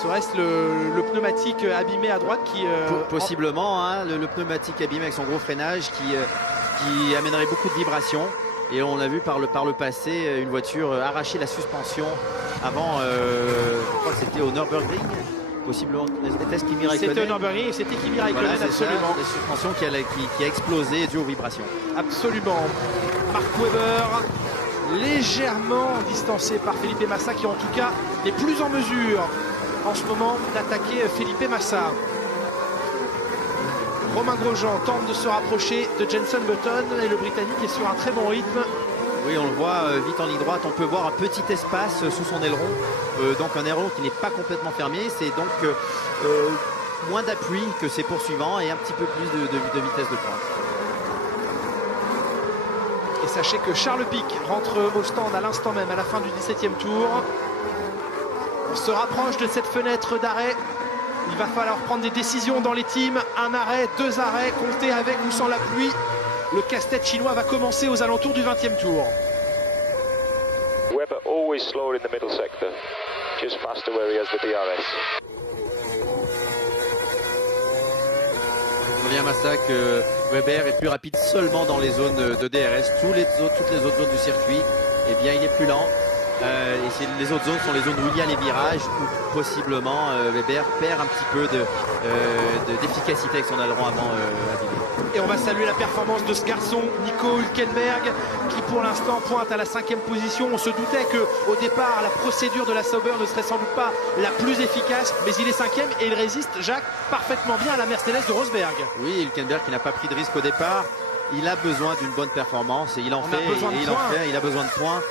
Serait-ce le pneumatique abîmé à droite qui... Possiblement, hein, le pneumatique abîmé avec son gros freinage qui amènerait beaucoup de vibrations. Et on a vu par le passé une voiture arracher la suspension avant, je crois que c'était au Nürburgring, possiblement. Était-ce Kimi Räikkönen? C'était au Nürburgring et c'était Kimi Räikkönen, voilà, absolument. La suspension qui a explosé due aux vibrations. Absolument. Mark Webber, légèrement distancé par Felipe Massa, qui en tout cas n'est plus en mesure en ce moment d'attaquer Felipe Massa. Romain Grosjean tente de se rapprocher de Jenson Button et le Britannique est sur un très bon rythme. Oui, on le voit vite en ligne droite. On peut voir un petit espace sous son aileron. Donc un aileron qui n'est pas complètement fermé. C'est donc moins d'appui que ses poursuivants et un petit peu plus de vitesse de pointe. Et sachez que Charles Pic rentre au stand à l'instant même, à la fin du 17e tour. On se rapproche de cette fenêtre d'arrêt. Il va falloir prendre des décisions dans les teams. Un arrêt, deux arrêts, compter avec ou sans la pluie. Le casse-tête chinois va commencer aux alentours du 20e tour. Webber always slower in the middle sector, just faster where he has the DRS. On revient à Massa que Webber est plus rapide seulement dans les zones de DRS. Toutes les autres zones du circuit, eh bien il est plus lent. Et les autres zones sont les zones où il y a les virages où possiblement Webber perd un petit peu d'efficacité avec son aileron avant abîmé. Et on va saluer la performance de ce garçon, Nico Hülkenberg, qui pour l'instant pointe à la 5e position. On se doutait qu'au départ, la procédure de la Sauber ne serait sans doute pas la plus efficace, mais il est 5e et il résiste, Jacques, parfaitement bien à la Mercedes de Rosberg. Oui, Hülkenberg qui n'a pas pris de risque au départ. Il a besoin d'une bonne performance et il en fait. Il a besoin de points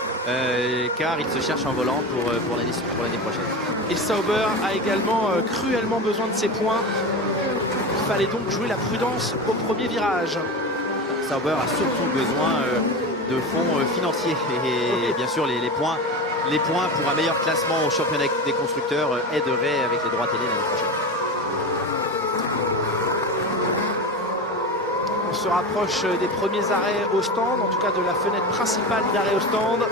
car il se cherche un volant pour l'année prochaine. Et Sauber a également cruellement besoin de ses points. Il fallait donc jouer la prudence au premier virage. Sauber a surtout besoin de fonds financiers et bien sûr les points les points pour un meilleur classement au championnat des constructeurs aiderait avec les droits télé l'année prochaine. On se rapproche des premiers arrêts au stand, en tout cas de la fenêtre principale d'arrêt au stand.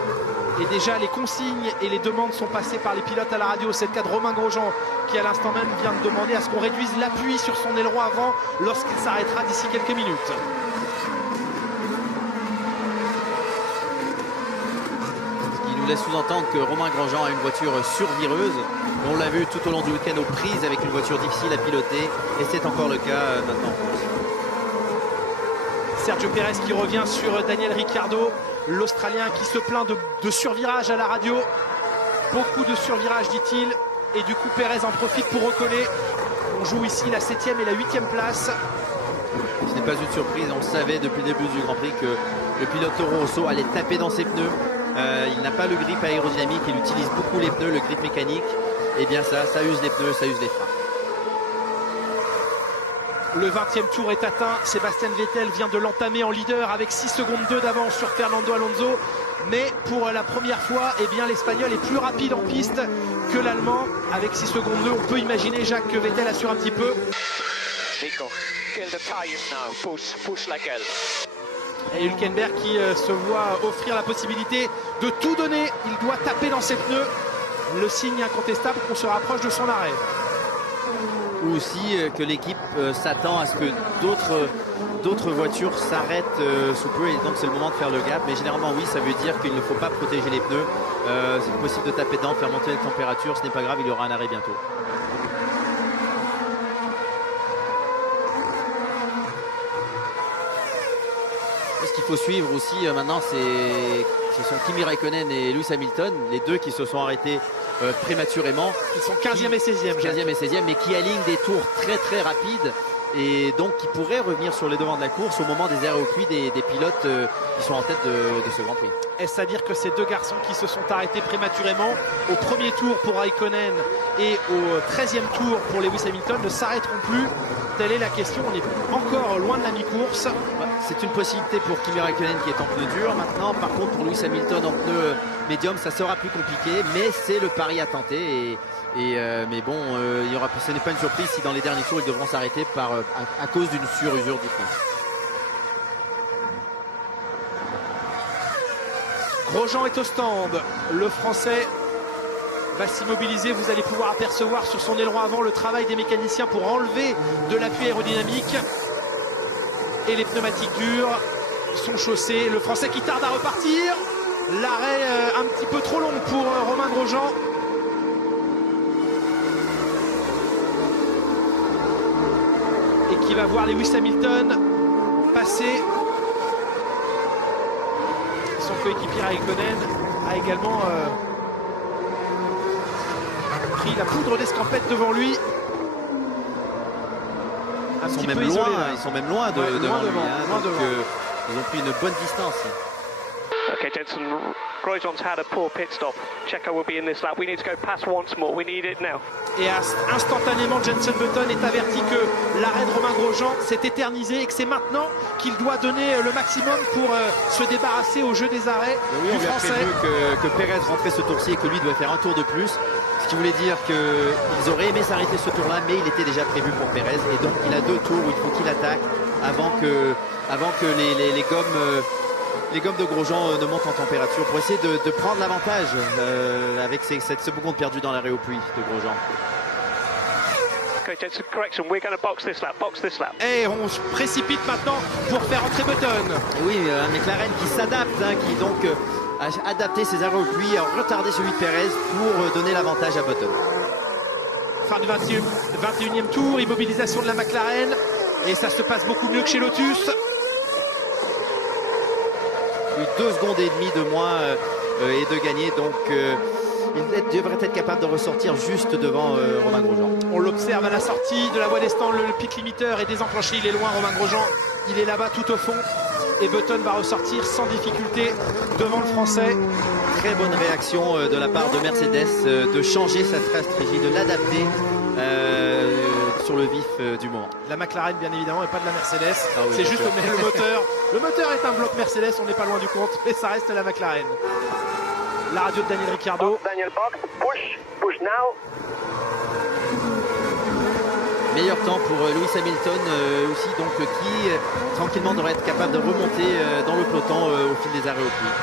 Et déjà les consignes et les demandes sont passées par les pilotes à la radio. C'est le cas de Romain Grosjean qui à l'instant même vient de demander à ce qu'on réduise l'appui sur son aileron avant lorsqu'il s'arrêtera d'ici quelques minutes. Ce qui nous laisse sous-entendre que Romain Grosjean a une voiture survireuse. On l'a vu tout au long du week-end aux prises avec une voiture difficile à piloter. Et c'est encore le cas maintenant. Sergio Pérez qui revient sur Daniel Ricciardo, l'Australien qui se plaint de survirage à la radio. Beaucoup de survirage, dit-il. Et du coup, Pérez en profite pour recoller. On joue ici la 7e et la 8e place. Ce n'est pas une surprise, on le savait depuis le début du Grand Prix que le pilote Toro Rosso allait taper dans ses pneus. Il n'a pas le grip aérodynamique, il utilise beaucoup les pneus, le grip mécanique. Et bien ça use les pneus, ça use les freins. Le 20e tour est atteint. Sébastien Vettel vient de l'entamer en leader avec 6 secondes 2 d'avance sur Fernando Alonso. Mais pour la première fois, eh bien, l'Espagnol est plus rapide en piste que l'Allemand. Avec 6 secondes 2, on peut imaginer, Jacques, que Vettel assure un petit peu. Nico, kill the tires now. Push like hell. Et Hülkenberg qui se voit offrir la possibilité de tout donner. Il doit taper dans ses pneus. Le signe incontestable qu'on se rapproche de son arrêt. Ou aussi que l'équipe s'attend à ce que d'autres voitures s'arrêtent sous peu et donc c'est le moment de faire le gap. Mais généralement oui, ça veut dire qu'il ne faut pas protéger les pneus. C'est possible de taper dedans, faire monter la température, ce n'est pas grave, il y aura un arrêt bientôt. Ce qu'il faut suivre aussi maintenant, ce sont Kimi Raikkonen et Lewis Hamilton, les deux qui se sont arrêtés prématurément. Ils sont 15e et 16e. 15e et 16e, mais qui alignent des tours très très rapides et donc qui pourraient revenir sur les devants de la course au moment des arrêts au puits des pilotes qui sont en tête de ce Grand Prix. Est-ce à dire que ces deux garçons qui se sont arrêtés prématurément au premier tour pour Raikkonen et au 13e tour pour Lewis Hamilton ne s'arrêteront plus? Telle est la question, on est encore loin de la mi-course. C'est une possibilité pour Kimi Raikkonen qui est en pneu dur. Maintenant, par contre, pour Lewis Hamilton en pneu médium, ça sera plus compliqué, mais c'est le pari à tenter. Mais bon, ce n'est pas une surprise si dans les derniers tours, ils devront s'arrêter à cause d'une surusure du pneu. Grosjean est au stand. Le Français va s'immobiliser. Vous allez pouvoir apercevoir sur son aileron avant le travail des mécaniciens pour enlever de l'appui aérodynamique. Et les pneumatiques dures sont chaussées. Le Français qui tarde à repartir. L'arrêt un petit peu trop long pour Romain Grosjean. Et qui va voir Lewis Hamilton passer. Son coéquipier Raikkonen a également pris la poudre d'escampette devant lui. Ils sont même loin devant lui. Ils ont pris une bonne distance. Okay, Jensen, Grosjean's had a poor pit stop. Checo will be in this lap. We need to go past once more. We need it now. Et instantanément, Jensen Button est averti que l'arrêt de Romain Grosjean s'est éternisé et que c'est maintenant qu'il doit donner le maximum pour se débarrasser au jeu des arrêts oui, du on lui a Français. prévenu que Pérez rentrait ce tour-ci et que lui devait faire un tour de plus. Ce qui voulait dire qu'ils auraient aimé s'arrêter ce tour-là, mais il était déjà prévu pour Pérez. Et donc il a 2 tours où il faut qu'il attaque avant que les gommes de Grosjean ne montent en température pour essayer de prendre l'avantage avec cette seconde perdue dans l'arrêt au puits de Grosjean. Okay, Jensen, correction. We're going to box this lap. Et on se précipite maintenant pour faire entrer Button. Et oui, un McLaren qui s'adapte, qui donc a adapté ses arrêts au puits, a retardé celui de Pérez pour donner l'avantage à Button. Fin du 21e tour, immobilisation de la McLaren. Et ça se passe beaucoup mieux que chez Lotus. Oui, 2 secondes et demie de moins et de gagner, donc il devrait être capable de ressortir juste devant Romain Grosjean. On l'observe à la sortie de la voie des stands, le pit limiteur est désenclenché, il est loin Romain Grosjean, il est là-bas tout au fond et Button va ressortir sans difficulté devant le Français. Très bonne réaction de la part de Mercedes de changer sa stratégie, de l'adapter sur le vif du moment. La McLaren bien évidemment et pas de la Mercedes, ah oui, c'est juste le moteur. Le moteur est un bloc Mercedes, on n'est pas loin du compte, mais ça reste la McLaren. La radio de Daniel Ricciardo. Daniel box, push now. Meilleur temps pour Lewis Hamilton aussi, donc qui tranquillement devrait être capable de remonter dans le peloton au fil des arrêts au puits.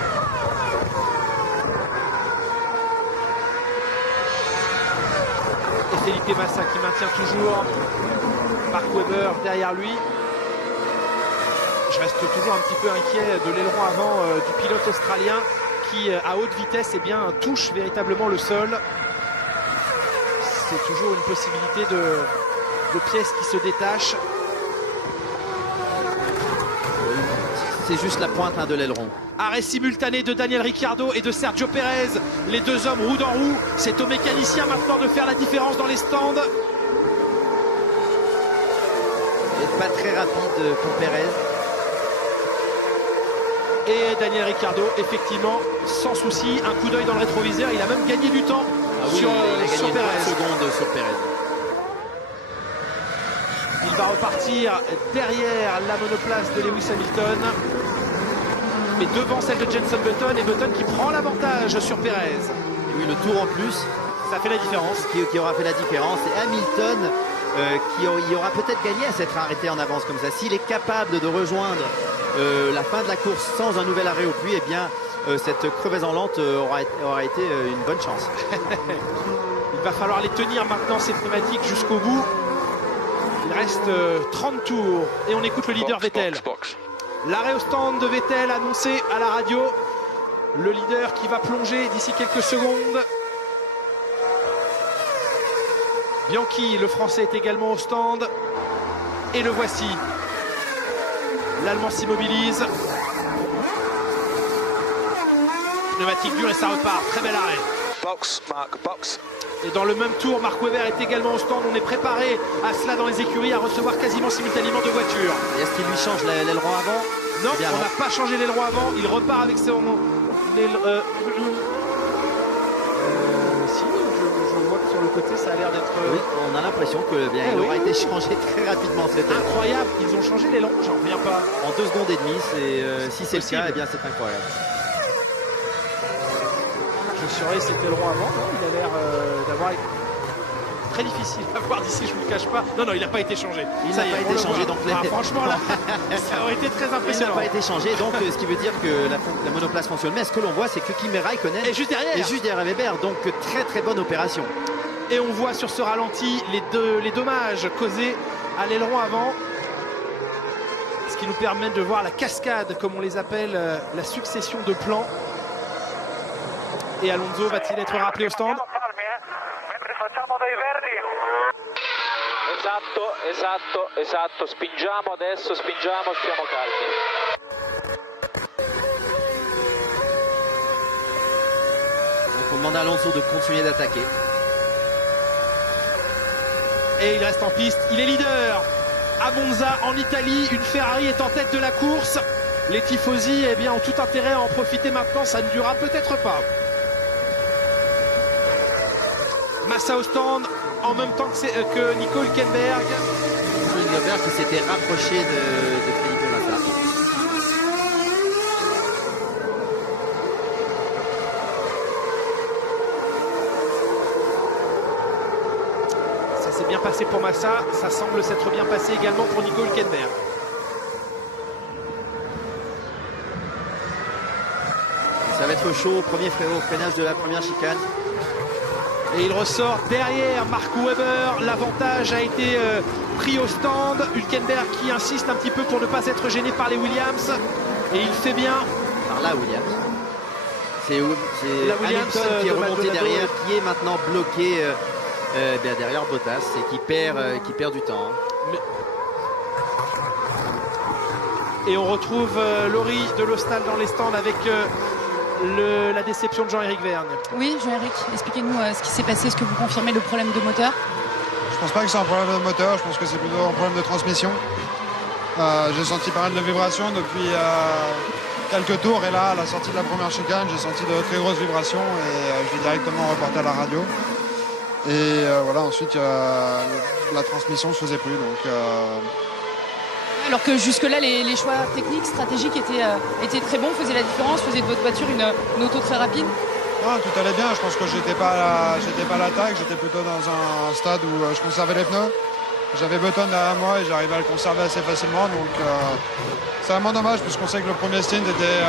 Et Felipe Massa qui maintient toujours Mark Webber derrière lui. Je reste toujours un petit peu inquiet de l'aileron avant du pilote australien qui à haute vitesse eh bien, touche véritablement le sol. C'est toujours une possibilité de pièces qui se détachent. C'est juste la pointe de l'aileron. Arrêt simultané de Daniel Ricciardo et de Sergio Pérez. Les deux hommes roue dans roue. C'est au mécanicien maintenant de faire la différence dans les stands. Et pas très rapide pour Pérez. Et Daniel Ricciardo, effectivement, sans souci, un coup d'œil dans le rétroviseur. Il a même gagné du temps sur Pérez. 30 secondes sur Pérez. Il va repartir derrière la monoplace de Lewis Hamilton. Mais devant celle de Jenson Button, et Button qui prend l'avantage sur Pérez. Et oui, le tour en plus. Ça fait la différence. Qui aura fait la différence. Et Hamilton qui aura peut-être gagné à s'être arrêté en avance comme ça. S'il est capable de rejoindre la fin de la course sans un nouvel arrêt au puits, eh bien cette crevaison lente aura été une bonne chance. Il va falloir les tenir maintenant ces pneumatiques jusqu'au bout. Il reste 30 tours et on écoute le leader Vettel. L'arrêt au stand de Vettel annoncé à la radio. Le leader qui va plonger d'ici quelques secondes. Bianchi, le français, est également au stand. Et le voici. L'Allemand s'immobilise. Pneumatique dure et ça repart. Très bel arrêt. Box, Mark, box. Et dans le même tour, Mark Webber est également au stand. On est préparé à cela dans les écuries, à recevoir quasiment simultanément deux voitures. Et est-ce qu'il lui change l'aileron avant? Non, on n'a pas changé l'aileron avant. Il repart avec son... Si, je vois que sur le côté, ça a l'air d'être... Oui, on a l'impression que il aura été changé très rapidement. Incroyable, ils ont changé l'aileron, j'en reviens pas. En 2 secondes et demie, si c'est le cas, eh bien c'est incroyable. Je surveille cet aileron avant, non, il a l'air d'avoir été très difficile à voir d'ici, je ne vous le cache pas. Non, il n'a pas été changé. Il n'a pas été changé, donc franchement, là, ça aurait été très impressionnant. Il n'a pas été changé, donc ce qui veut dire que la monoplace fonctionne. Mais ce que l'on voit, c'est que Kimi Raikkonen est juste derrière Weber, donc très très bonne opération. Et on voit sur ce ralenti les dommages causés à l'aileron avant. Ce qui nous permet de voir la cascade, comme on les appelle, la succession de plans. Et Alonso va-t-il être rappelé au stand? Esatto, spingiamo adesso, stiamo calmi. Donc on demande à Alonso de continuer d'attaquer. Et il reste en piste, il est leader à Monza en Italie. Une Ferrari est en tête de la course. Les tifosi ont tout intérêt à en profiter maintenant, ça ne durera peut-être pas. Massa au stand en même temps que Nico Hülkenberg. Hülkenberg qui s'était rapproché de Felipe Massa. Ça s'est bien passé pour Massa, ça semble s'être bien passé également pour Nico Hülkenberg. Ça va être chaud, premier freinage de la première chicane. Et il ressort derrière Mark Webber. L'avantage a été pris au stand. Hülkenberg qui insiste un petit peu pour ne pas être gêné par les Williams. Et il fait bien. Par là, Williams. C'est Hamilton qui est remonté derrière, qui est maintenant bloqué derrière Bottas et qui perd du temps. Et on retrouve Laurie de l'Ostal dans les stands avec... la déception de Jean-Éric Vergne. Oui, Jean-Éric, expliquez-nous ce qui s'est passé. Est-ce que vous confirmez le problème de moteur? Je pense pas que c'est un problème de moteur, je pense que c'est plutôt un problème de transmission. J'ai senti pas mal de vibrations depuis quelques tours et là, à la sortie de la première chicane, j'ai senti de très grosses vibrations et je l'ai directement reporté à la radio. Et voilà, ensuite la transmission ne se faisait plus. Donc, Alors que jusque-là, les choix techniques, stratégiques étaient très bons, faisaient la différence, faisaient de votre voiture une auto très rapide. Non, tout allait bien. Je pense que j'étais pas à l'attaque. J'étais plutôt dans un stade où je conservais les pneus. J'avais Button derrière moi et j'arrivais à le conserver assez facilement. Donc c'est vraiment dommage puisqu'on sait que le premier stint n'était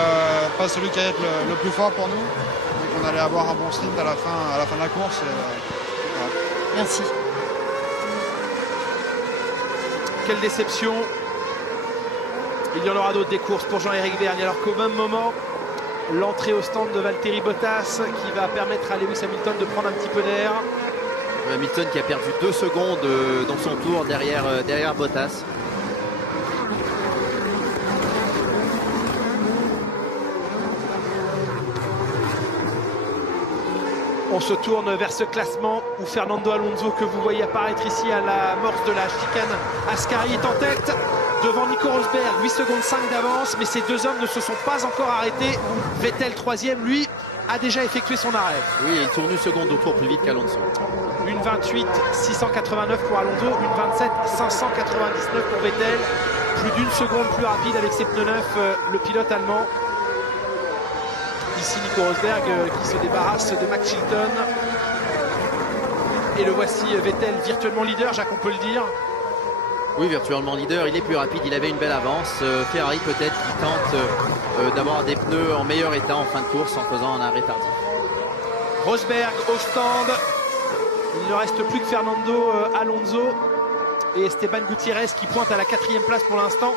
pas celui qui allait être le plus fort pour nous. Donc on allait avoir un bon stint à la fin de la course. Voilà. Merci. Quelle déception. Il y en aura d'autres des courses pour Jean-Éric Vergne. Alors qu'au même moment, l'entrée au stand de Valtteri Bottas qui va permettre à Lewis Hamilton de prendre un petit peu d'air. Hamilton qui a perdu 2 secondes dans son tour derrière Bottas. On se tourne vers ce classement où Fernando Alonso, que vous voyez apparaître ici à l'amorce de la chicane Ascari, est en tête devant Nico Rosberg, 8 secondes 5 d'avance, mais ces deux hommes ne se sont pas encore arrêtés. Vettel 3e, lui, a déjà effectué son arrêt. Oui, il tourne une seconde au tour plus vite qu'Alonso. Une 28 689 pour Alonso, une 27 599 pour Vettel. Plus d'une seconde plus rapide avec ses pneus neufs, le pilote allemand. Ici Nico Rosberg qui se débarrasse de Max Chilton. Et le voici Vettel virtuellement leader, Jacques, on peut le dire. Oui, virtuellement leader, il est plus rapide, il avait une belle avance. Ferrari peut-être qui tente d'avoir des pneus en meilleur état en fin de course en faisant un arrêt tardif. Rosberg au stand. Il ne reste plus que Fernando Alonso et Esteban Gutiérrez qui pointe à la 4e place pour l'instant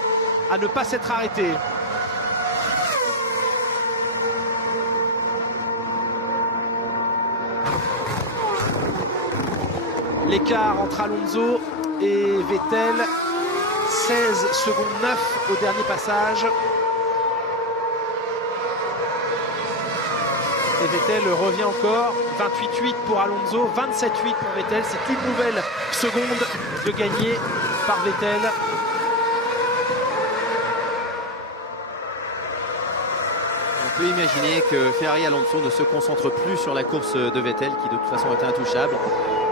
à ne pas s'être arrêté. L'écart entre Alonso et Vettel, 16 secondes 9 au dernier passage. Et Vettel revient encore, 28-8 pour Alonso, 27-8 pour Vettel. C'est une nouvelle seconde de gagner par Vettel. On peut imaginer que Ferrari et Alonso ne se concentrent plus sur la course de Vettel qui de toute façon était intouchable,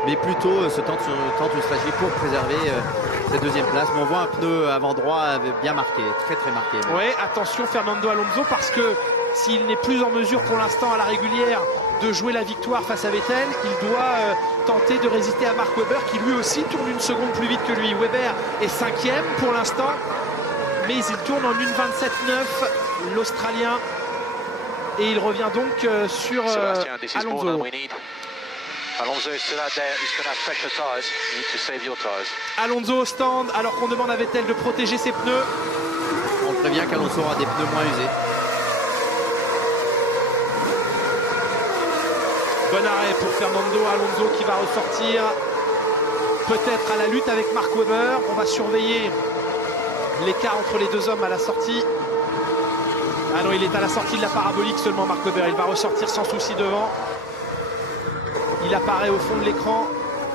mais plutôt se tente une stratégie pour préserver cette 2e place. Mais on voit un pneu avant droit bien marqué, très très marqué. Oui, attention Fernando Alonso, parce que s'il n'est plus en mesure pour l'instant à la régulière de jouer la victoire face à Vettel, il doit tenter de résister à Mark Webber qui lui aussi tourne une seconde plus vite que lui. Webber est 5e pour l'instant, mais il tourne en 1 27-9, l'Australien, et il revient donc sur Alonso. Alonso is still out there, he's going to have fresher tyres. You need to save your tyres. Alonso au stand alors qu'on demande à Vettel de protéger ses pneus. On prévient qu'Alonso aura des pneus moins usés. Bon arrêt pour Fernando Alonso qui va ressortir peut-être à la lutte avec Mark Webber. On va surveiller l'écart entre les deux hommes à la sortie. Ah non, il est à la sortie de la parabolique seulement, Mark Webber. Il va ressortir sans souci devant. Il apparaît au fond de l'écran,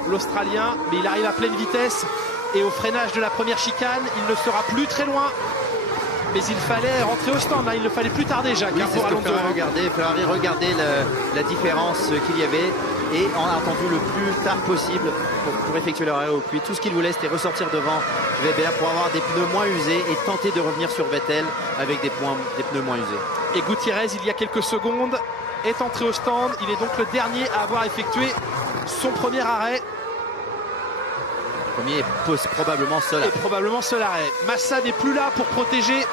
l'Australien, mais il arrive à pleine vitesse et au freinage de la première chicane, il ne sera plus très loin. Mais il fallait rentrer au stand, hein. Il ne fallait plus tarder, Jacques, oui, pour Alonso. Ferrari regardait la différence qu'il y avait et en a attendu le plus tard possible pour effectuer leur arrêt au puits. Tout ce qu'il voulait, c'était ressortir devant Weber pour avoir des pneus moins usés et tenter de revenir sur Vettel avec des pneus moins usés. Et Gutiérrez, il y a quelques secondes, est entré au stand. Il est donc le dernier à avoir effectué son premier arrêt. Premier et probablement seul arrêt. Et probablement seul arrêt. Massa n'est plus là pour protéger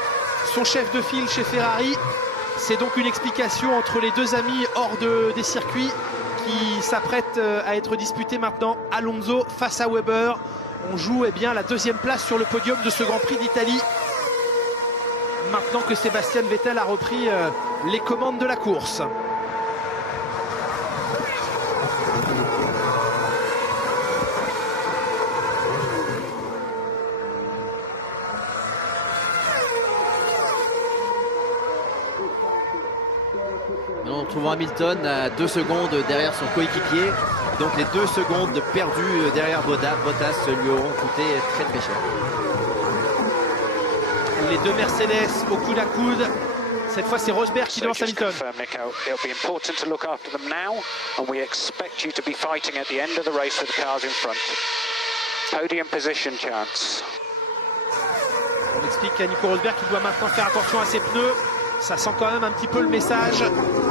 son chef de file chez Ferrari. C'est donc une explication entre les deux amis hors des circuits qui s'apprêtent à être disputés maintenant. Alonso face à Webber. On joue bien la 2e place sur le podium de ce Grand Prix d'Italie. Maintenant que Sébastien Vettel a repris les commandes de la course. On retrouve Hamilton à 2 secondes derrière son coéquipier. Donc les 2 secondes perdues derrière Bottas lui auront coûté très très cher. Les deux Mercedes au coude à coude. Cette fois c'est Rosberg qui devance Hamilton. It'll be important to look after them now, and we expect you to be fighting at the end of the race with the cars in front. Podium position chance. On explique à Nico Rosberg qu'il doit maintenant faire attention à ses pneus. Ça sent quand même un petit peu le message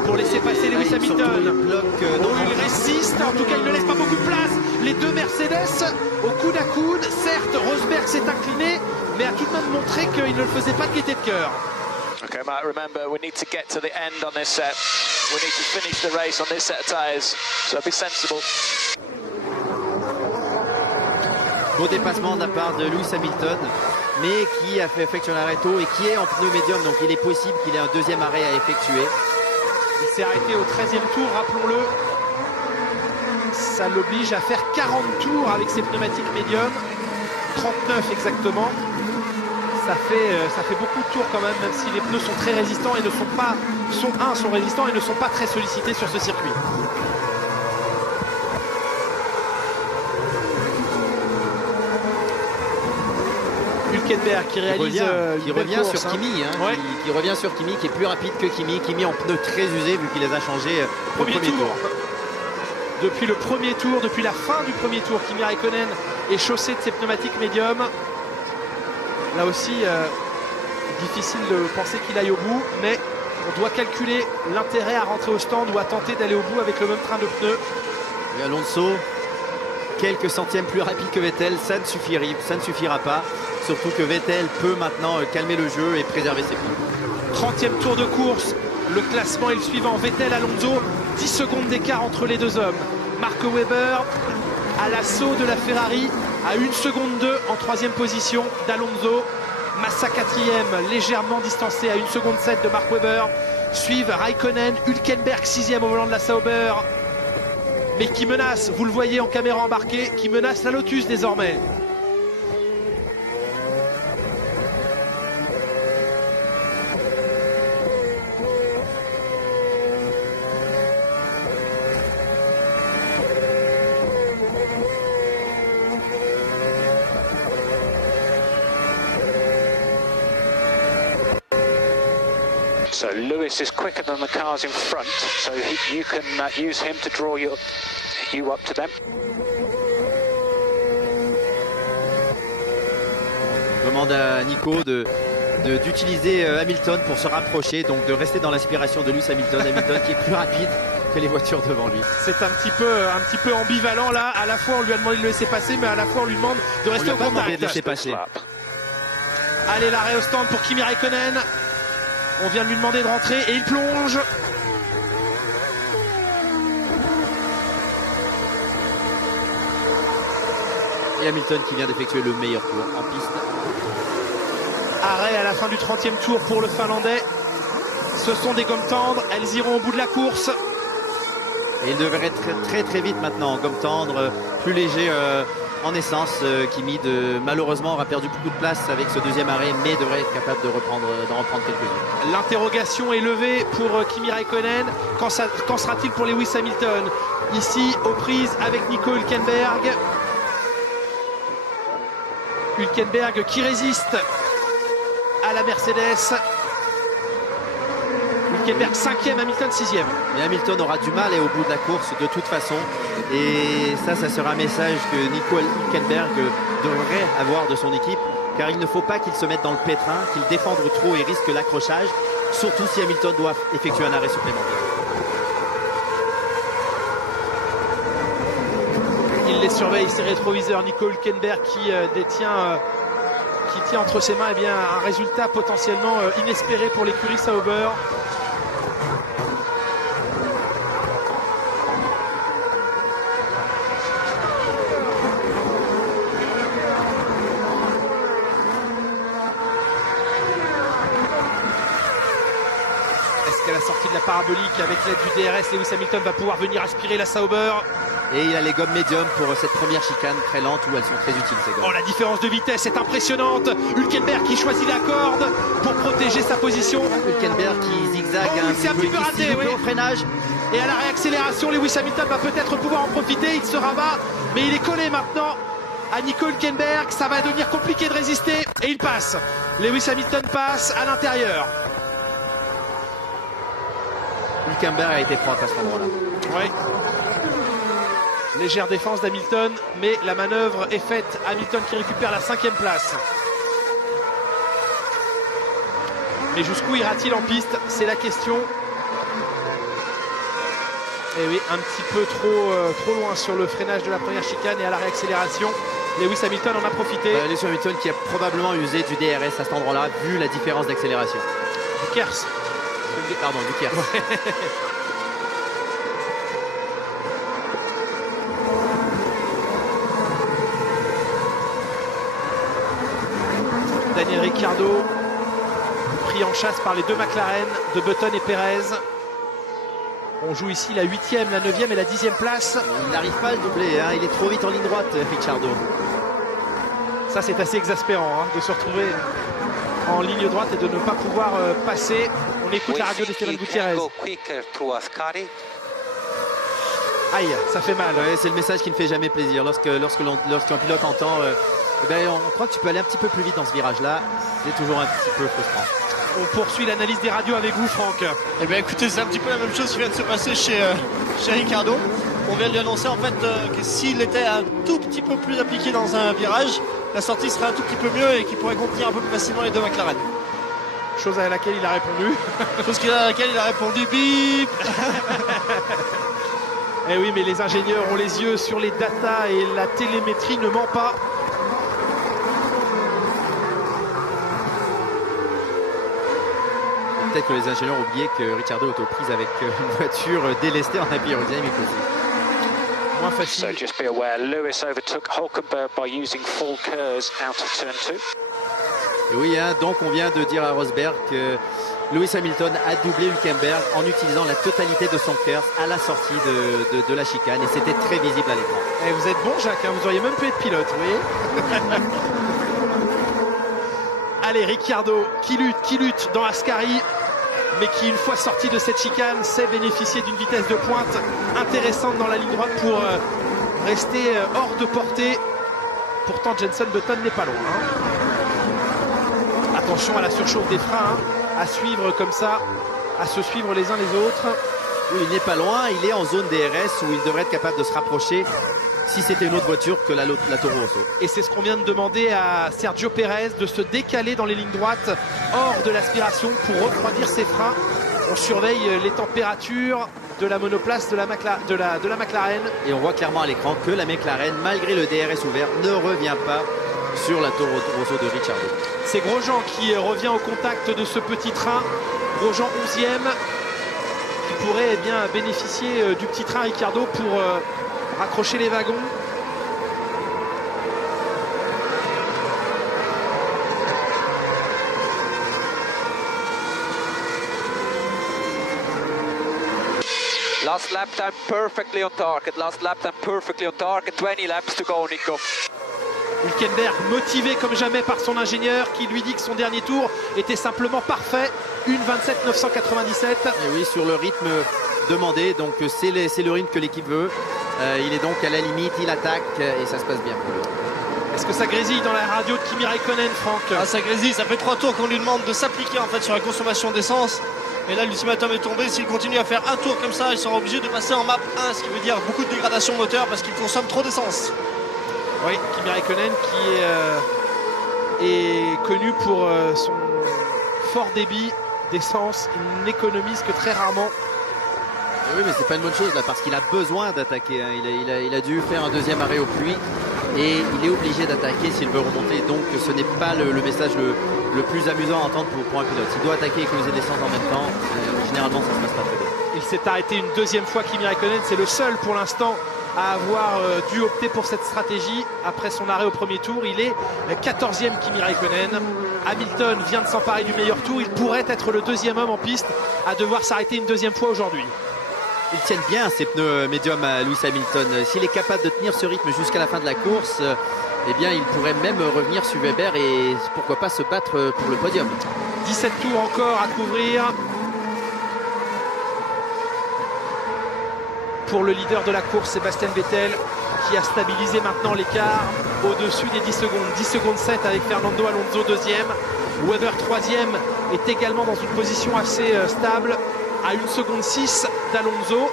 pour laisser passer Lewis Hamilton. Il résiste, en tout cas il ne laisse pas beaucoup de place. Les deux Mercedes au coude à coude. Certes, Rosberg s'est incliné, mais a tout de même montré qu'il ne le faisait pas de gaieté de cœur. Okay, Matt, remember we need to get to the end on this set. We need to finish the race on this set of tyres, so be sensible. Beau dépassement de la part de Lewis Hamilton, mais qui a fait effectuer un arrêt tôt et qui est en pneu médium, donc il est possible qu'il ait un deuxième arrêt à effectuer. Il s'est arrêté au 13e tour, rappelons-le. Ça l'oblige à faire 40 tours avec ses pneumatiques médiums, 39 exactement. Ça fait beaucoup de tours quand même si les pneus sont très résistants et ne sont résistants et ne sont pas très sollicités sur ce circuit. Hülkenberg qui réalise qui revient course, sur Kimi, ouais. qui revient sur Kimi, qui est plus rapide que Kimi. Kimi en pneus très usés vu qu'il les a changés au premier tour. Depuis le premier tour, depuis la fin du premier tour, Kimi Raikkonen est chaussé de ses pneumatiques médiums. Là aussi, difficile de penser qu'il aille au bout, mais on doit calculer l'intérêt à rentrer au stand ou à tenter d'aller au bout avec le même train de pneus. Et Alonso, quelques centièmes plus rapide que Vettel, ça ne suffira pas. Surtout que Vettel peut maintenant calmer le jeu et préserver ses points. 30e tour de course, le classement est le suivant. Vettel, Alonso, 10 secondes d'écart entre les deux hommes. Mark Webber à l'assaut de la Ferrari à 1 seconde 2 en 3e position d'Alonso. Massa 4e, légèrement distancé à 1 seconde 7 de Mark Webber. Suivent Raikkonen, Hülkenberg 6e au volant de la Sauber. Mais qui menace, vous le voyez en caméra embarquée, qui menace la Lotus désormais. So Lewis is quicker than the cars in front, so you can use him to draw you up to them. On demande à Nico d'utiliser Hamilton pour se rapprocher, donc de rester dans l'inspiration de Lewis Hamilton. Hamilton qui est plus rapide que les voitures devant lui. C'est un petit peu ambivalent là. À la fois on lui a demandé de le laisser passer, mais à la fois on lui demande de rester au contact. De laisser passer. Allez, l'arrêt au stand pour Kimi Raikkonen. On vient de lui demander de rentrer et il plonge. Et Hamilton qui vient d'effectuer le meilleur tour en piste. Arrêt à la fin du 30e tour pour le Finlandais. Ce sont des gommes tendres, elles iront au bout de la course. Et il devrait être très vite maintenant en gomme tendre, plus léger en essence. Kimi malheureusement aura perdu beaucoup de place avec ce deuxième arrêt, mais devrait être capable d'en reprendre quelques-unes. L'interrogation est levée pour Kimi Raikkonen. Qu'en sera-t-il pour Lewis Hamilton? Ici aux prises avec Nico Hülkenberg. Hülkenberg qui résiste à la Mercedes. Hülkenberg 5e, Hamilton 6e. Mais Hamilton aura du mal à aller au bout de la course de toute façon. Et ça sera un message que Nico Hülkenberg devrait avoir de son équipe. Car il ne faut pas qu'il se mette dans le pétrin, qu'il défende trop et risque l'accrochage. Surtout si Hamilton doit effectuer un arrêt supplémentaire. Il les surveille, ses rétroviseurs. Nico Hülkenberg qui tient entre ses mains un résultat potentiellement inespéré pour l'écurie Sauber. Est-ce qu'à la sortie de la parabolique, avec l'aide du DRS, Lewis Hamilton va pouvoir venir aspirer la Sauber? Et il a les gommes médiums pour cette première chicane très lente où elles sont très utiles, ces gommes. Oh, la différence de vitesse est impressionnante. Hülkenberg qui choisit la corde pour protéger sa position. Hülkenberg qui zigzague un petit peu raté, au freinage. Et à la réaccélération, Lewis Hamilton va peut-être pouvoir en profiter. Il se rabat, mais il est collé maintenant à Nico Hülkenberg. Ça va devenir compliqué de résister. Et il passe. Lewis Hamilton passe à l'intérieur. Hülkenberg a été propre à ce moment-là. Oui. Légère défense d'Hamilton, mais la manœuvre est faite. Hamilton qui récupère la 5e place. Mais jusqu'où ira-t-il en piste? C'est la question. Et oui, un petit peu trop loin sur le freinage de la première chicane et à la réaccélération. Lewis Hamilton en a profité. Lewis Hamilton qui a probablement usé du DRS à cet endroit-là, vu la différence d'accélération. Du Kers. Pardon, du Kers. Daniel Ricciardo pris en chasse par les deux McLaren de Button et Perez. On joue ici la 8e, la 9e et la 10e place. Il n'arrive pas à le doubler, hein. Il est trop vite en ligne droite, Ricciardo. Ça, c'est assez exaspérant hein, de se retrouver en ligne droite et de ne pas pouvoir passer. On écoute la radio d'Esteban Gutiérrez. Aïe, ça fait mal. Ouais, c'est le message qui ne fait jamais plaisir. Lorsqu'un pilote entend eh ben, on croit que tu peux aller un petit peu plus vite dans ce virage-là, c'est toujours un petit peu frustrant. On poursuit l'analyse des radios avec vous, Franck. Eh bien écoutez, c'est un petit peu la même chose qui vient de se passer chez Ricciardo. On vient de lui annoncer en fait que s'il était un tout petit peu plus appliqué dans un virage, la sortie serait un tout petit peu mieux et qu'il pourrait contenir un peu plus facilement les deux McLaren. Chose à laquelle il a répondu. Chose à laquelle il a répondu bip. Eh oui, mais les ingénieurs ont les yeux sur les datas et la télémétrie ne ment pas. Peut-être que les ingénieurs ont oublié que Ricciardo est aux prises avec une voiture délestée en appui aérodynamique aussi. Moins facile. So just be aware, Lewis overtook Hulkenberg by using full KERS out of turn 2. Et oui, hein, donc on vient de dire à Rosberg que Lewis Hamilton a doublé Hülkenberg en utilisant la totalité de son KERS à la sortie de la chicane et c'était très visible à l'écran. Et vous êtes bon, Jacques, hein, vous auriez même pu être pilote, vous voyez. Allez, Ricciardo qui lutte dans Ascari, mais qui, une fois sorti de cette chicane, sait bénéficier d'une vitesse de pointe intéressante dans la ligne droite pour rester hors de portée. Pourtant, Jenson Button n'est pas loin. Hein. Attention à la surchauffe des freins, hein, à suivre comme ça, à se suivre les uns les autres. Oui, il n'est pas loin, il est en zone DRS où il devrait être capable de se rapprocher si c'était une autre voiture que la Toro Rosso. Et c'est ce qu'on vient de demander à Sergio Pérez, de se décaler dans les lignes droites hors de l'aspiration pour refroidir ses freins. On surveille les températures de la monoplace de la McLaren. Et on voit clairement à l'écran que la McLaren, malgré le DRS ouvert, ne revient pas sur la Toro Rosso de Ricciardo. C'est Grosjean qui revient au contact de ce petit train. Grosjean 11e qui pourrait eh bien, bénéficier du petit train Ricciardo pour raccrocher les wagons. Last lap time perfectly on target. Last lap time perfectly on target. 20 laps to go, Nico. Hülkenberg motivé comme jamais par son ingénieur qui lui dit que son dernier tour était simplement parfait. 1:27.997. Et oui, sur le rythme demandé, donc c'est le rythme que l'équipe veut. Il est donc à la limite, il attaque et ça se passe bien pour lui. Est-ce que ça grésille dans la radio de Kimi Raikkonen, Franck? Ah, ça grésille, ça fait 3 tours qu'on lui demande de s'appliquer en fait sur la consommation d'essence. Et là, l'ultimatum est tombé. S'il continue à faire un tour comme ça, il sera obligé de passer en map 1, ce qui veut dire beaucoup de dégradation moteur parce qu'il consomme trop d'essence. Oui, Kimi Raikkonen qui est connu pour son fort débit d'essence. Il n'économise que très rarement. Oui, mais c'est pas une bonne chose là parce qu'il a besoin d'attaquer. Hein. Il a dû faire un deuxième arrêt aux pluies et il est obligé d'attaquer s'il veut remonter. Donc ce n'est pas le message le plus amusant à entendre pour un pilote. S'il doit attaquer et économiser de l'essence en même temps, généralement ça se passe pas très bien. Il s'est arrêté une deuxième fois, Kimi Raikkonen. C'est le seul pour l'instant à avoir dû opter pour cette stratégie. Après son arrêt au premier tour, il est 14e Kimi Raikkonen. Hamilton vient de s'emparer du meilleur tour. Il pourrait être le deuxième homme en piste à devoir s'arrêter une deuxième fois aujourd'hui. Ils tiennent bien ces pneus médiums à Lewis Hamilton. S'il est capable de tenir ce rythme jusqu'à la fin de la course, eh bien il pourrait même revenir sur Weber et pourquoi pas se battre pour le podium. 17 tours encore à couvrir pour le leader de la course, Sébastien Vettel, qui a stabilisé maintenant l'écart au-dessus des 10 secondes. 10 secondes 7 avec Fernando Alonso deuxième. Weber troisième est également dans une position assez stable à 1 seconde 6 d'Alonso.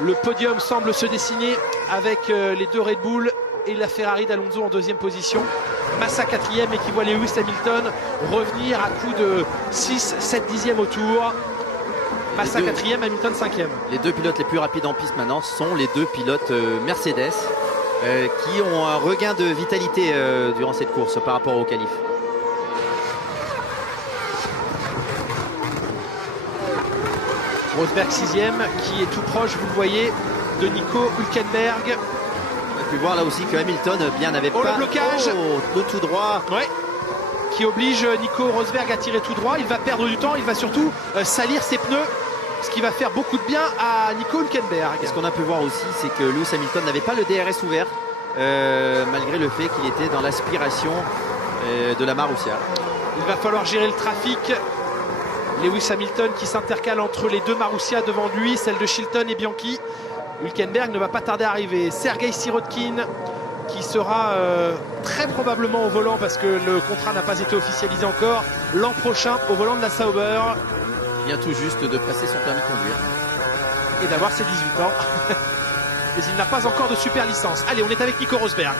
Le podium semble se dessiner avec les deux Red Bull et la Ferrari d'Alonso en deuxième position. Massa 4e et qui voit Lewis Hamilton revenir à coup de 6-7 dixièmes au tour. Massa 4e, Hamilton 5e. Les deux pilotes les plus rapides en piste maintenant sont les deux pilotes Mercedes qui ont un regain de vitalité durant cette course par rapport au qualif. Rosberg 6e qui est tout proche, vous le voyez, de Nico Hülkenberg. On a pu voir là aussi que Hamilton n'avait pas le blocage de tout droit. Ouais. Qui oblige Nico Rosberg à tirer tout droit. Il va perdre du temps, il va surtout salir ses pneus, ce qui va faire beaucoup de bien à Nico Hülkenberg. Ce qu'on a pu voir aussi, c'est que Lewis Hamilton n'avait pas le DRS ouvert, malgré le fait qu'il était dans l'aspiration de la Marussia. Il va falloir gérer le trafic. Lewis Hamilton qui s'intercale entre les deux Marussia devant lui, celle de Chilton et Bianchi. Hülkenberg ne va pas tarder à arriver. Sergei Sirotkin qui sera très probablement au volant parce que le contrat n'a pas été officialisé encore l'an prochain au volant de la Sauber. Il vient tout juste de passer son permis de conduire et d'avoir ses 18 ans. Mais il n'a pas encore de super licence. Allez, on est avec Nico Rosberg.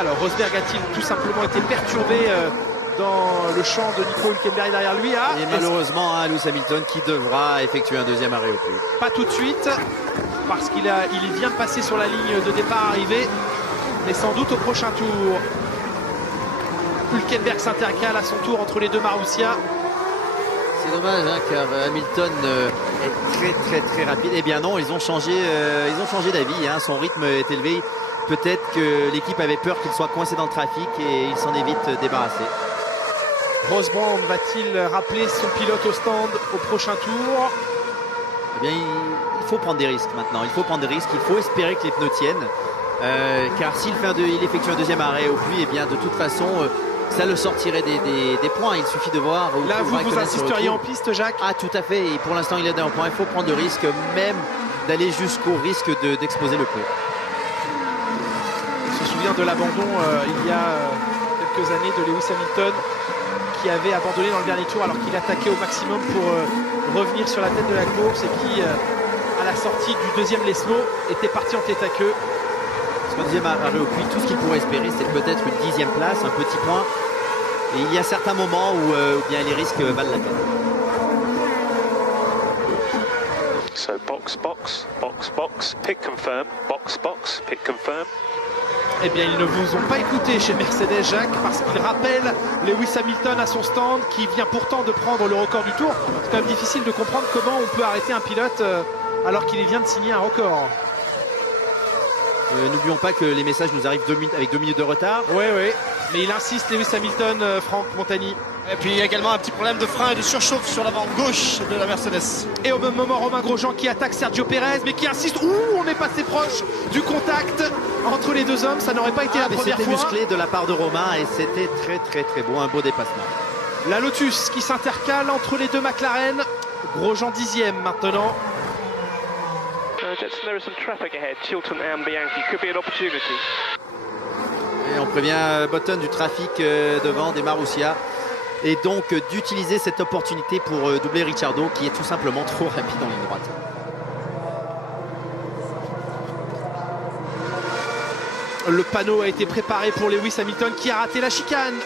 Alors Rosberg a-t-il tout simplement été perturbé dans le champ de Nico Hülkenberg derrière lui? Et malheureusement Lewis Hamilton qui devra effectuer un deuxième arrêt au plus. Pas tout de suite parce qu'il vient de passer sur la ligne de départ arrivée, mais sans doute au prochain tour. Hülkenberg s'intercale à son tour entre les deux Marussia. C'est dommage car Hamilton est très rapide. Eh bien non, ils ont changé d'avis. Son rythme est élevé. Peut-être que l'équipe avait peur qu'il soit coincé dans le trafic et il s'en est vite débarrassé. Rosbrand va-t-il rappeler son pilote au stand au prochain tour? Eh bien, il faut prendre des risques maintenant. Il faut prendre des risques. Il faut espérer que les pneus tiennent. Car s'il effectue un deuxième arrêt au puits, eh bien, de toute façon, ça le sortirait des points. Il suffit de voir. Là, vous insisteriez en piste, Jacques? Ah, tout à fait. Et pour l'instant, il est d'un point. Il faut prendre le risque, même d'aller jusqu'au risque d'exposer le pneu. On se souvient de l'abandon il y a quelques années de Lewis Hamilton qui avait abandonné dans le dernier tour alors qu'il attaquait au maximum pour revenir sur la tête de la course et qui à la sortie du deuxième Lesmo était parti en tête à queue. Son deuxième arrêt au puits, tout ce qu'il pourrait espérer c'est peut-être une 10e place, un petit point, et il y a certains moments où bien les risques valent la peine. So box, pick confirm, box, pick confirm. Eh bien, ils ne vous ont pas écouté chez Mercedes, Jacques, parce qu'il rappelle Lewis Hamilton à son stand, qui vient pourtant de prendre le record du tour. C'est quand même difficile de comprendre comment on peut arrêter un pilote alors qu'il vient de signer un record. N'oublions pas que les messages nous arrivent avec 2 minutes de retard. Oui, mais il insiste, Lewis Hamilton, Franck Montagny. Et puis il y a également un petit problème de frein et de surchauffe sur l'avant gauche de la Mercedes. Et au même moment, Romain Grosjean qui attaque Sergio Pérez, mais qui insiste. Ouh, on est passé proche du contact entre les deux hommes. Ça n'aurait pas été la première fois. C'était musclé de la part de Romain et c'était très beau, un beau dépassement. La Lotus qui s'intercale entre les deux McLaren. Grosjean 10e maintenant. Jetson, there is some traffic ahead. Chilton and Bianchi could be an opportunity. Et on prévient Button du trafic devant des Marussia. Et donc d'utiliser cette opportunité pour doubler Ricciardo qui est tout simplement trop rapide en ligne droite. Le panneau a été préparé pour Lewis Hamilton qui a raté la chicane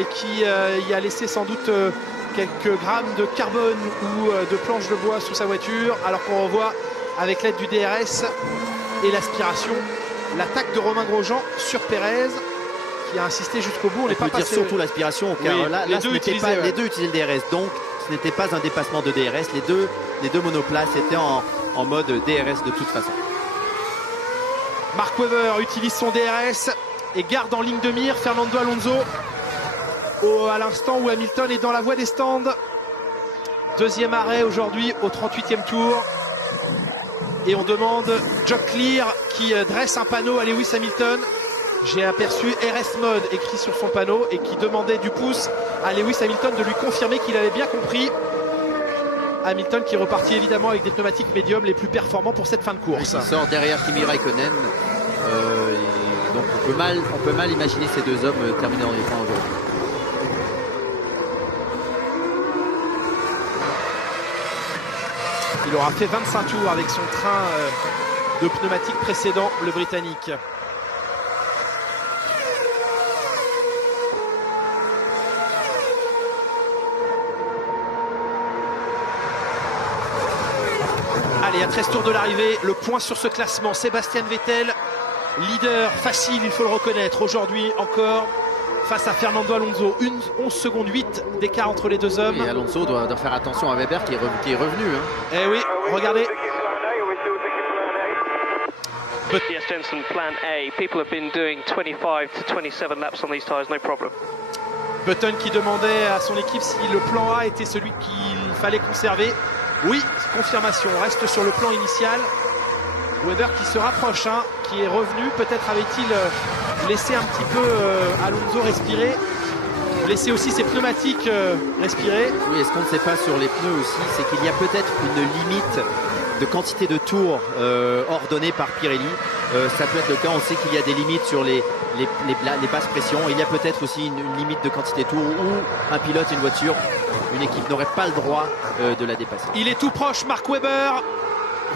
et qui y a laissé sans doute quelques grammes de carbone ou de planches de bois sous sa voiture, alors qu'on revoit avec l'aide du DRS et l'aspiration l'attaque de Romain Grosjean sur Pérez qui a insisté jusqu'au bout. On n'est pas passé... dire surtout l'aspiration car là les deux utilisaient le DRS, donc ce n'était pas un dépassement de DRS. Les deux monoplaces étaient en mode DRS de toute façon. Mark Webber utilise son DRS et garde en ligne de mire Fernando Alonso à l'instant où Hamilton est dans la voie des stands. Deuxième arrêt aujourd'hui au 38e tour. Et on demande Jock Clear qui dresse un panneau à Lewis Hamilton. J'ai aperçu RS Mode écrit sur son panneau et qui demandait du pouce à Lewis Hamilton de lui confirmer qu'il avait bien compris. Hamilton qui est reparti évidemment avec des pneumatiques médiums les plus performants pour cette fin de course. Il sort derrière Kimi Raikkonen. Et donc on peut mal imaginer ces deux hommes terminer dans les points aujourd'hui. Il aura fait 25 tours avec son train de pneumatique précédent, le Britannique. Allez, à 13 tours de l'arrivée, le point sur ce classement. Sébastien Vettel, leader facile, il faut le reconnaître. Aujourd'hui encore, face à Fernando Alonso. 11 secondes 8 d'écart entre les deux hommes. Et Alonso doit faire attention à Weber qui est revenu. Hein. Eh oui, regardez. Yes, Jensen, plan A. People have been doing 25 to 27 laps on these tyres, no problem. Button qui demandait à son équipe si le plan A était celui qu'il fallait conserver. Oui, confirmation, on reste sur le plan initial. Weber qui se rapproche, hein, qui est revenu. Peut-être avait-il laissé un petit peu Alonso respirer. Laisser aussi ses pneumatiques respirer. Oui, et ce qu'on ne sait pas sur les pneus aussi, c'est qu'il y a peut-être une limite de quantité de tours ordonnée par Pirelli. Ça peut être le cas, on sait qu'il y a des limites sur les basses pressions. Il y a peut-être aussi une limite de quantité de tours où un pilote et une voiture, une équipe n'aurait pas le droit de la dépasser. Il est tout proche, Mark Webber,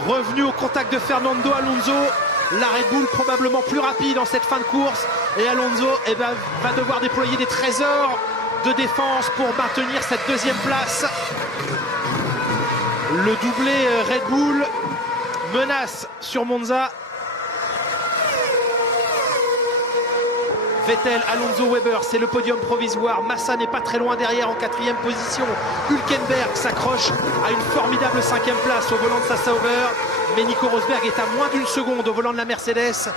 revenu au contact de Fernando Alonso. La Red Bull probablement plus rapide en cette fin de course. Et Alonso va devoir déployer des trésors de défense pour maintenir cette deuxième place. Le doublé Red Bull menace sur Monza. Vettel, Alonso, Weber, c'est le podium provisoire. Massa n'est pas très loin derrière en 4e position. Hülkenberg s'accroche à une formidable 5e place au volant de sa Sauber. Mais Nico Rosberg est à moins d'une seconde au volant de la Mercedes.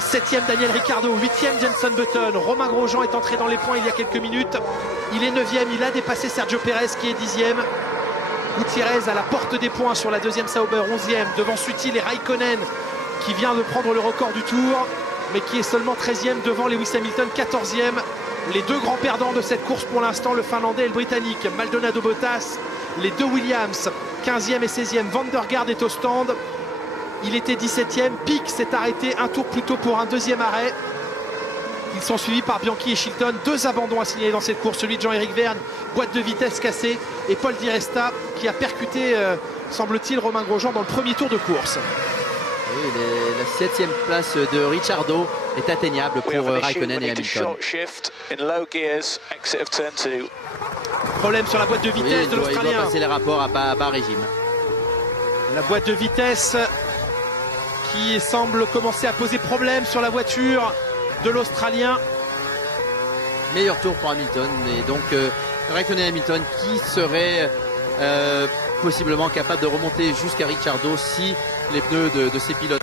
7e Daniel Ricciardo, 8e Jenson Button. Romain Grosjean est entré dans les points il y a quelques minutes. Il est 9e, il a dépassé Sergio Pérez qui est 10e. Gutiérrez à la porte des points sur la 2e Sauber, 11e. Devant Sutil et Raikkonen qui vient de prendre le record du tour, mais qui est seulement 13e devant Lewis Hamilton, 14e. Les deux grands perdants de cette course pour l'instant, le Finlandais et le Britannique. Maldonado Bottas, les deux Williams, 15e et 16e. Van der Garde est au stand. Il était 17e. Pic s'est arrêté un tour plus tôt pour un deuxième arrêt. Ils sont suivis par Bianchi et Chilton. Deux abandons à signaler dans cette course. Celui de Jean-Éric Verne, boîte de vitesse cassée. Et Paul Di Resta qui a percuté, semble-t-il, Romain Grosjean dans le premier tour de course. Oui, la 7e place de Ricciardo est atteignable pour Raikkonen et Hamilton. Problème sur la boîte de vitesse de l'Australien. Il doit passer les rapports à bas régime. La boîte de vitesse qui semble commencer à poser problème sur la voiture de l'Australien. Meilleur tour pour Hamilton. Et donc Raikkonen et Hamilton qui serait possiblement capable de remonter jusqu'à Ricciardo si les pneus de ces pilotes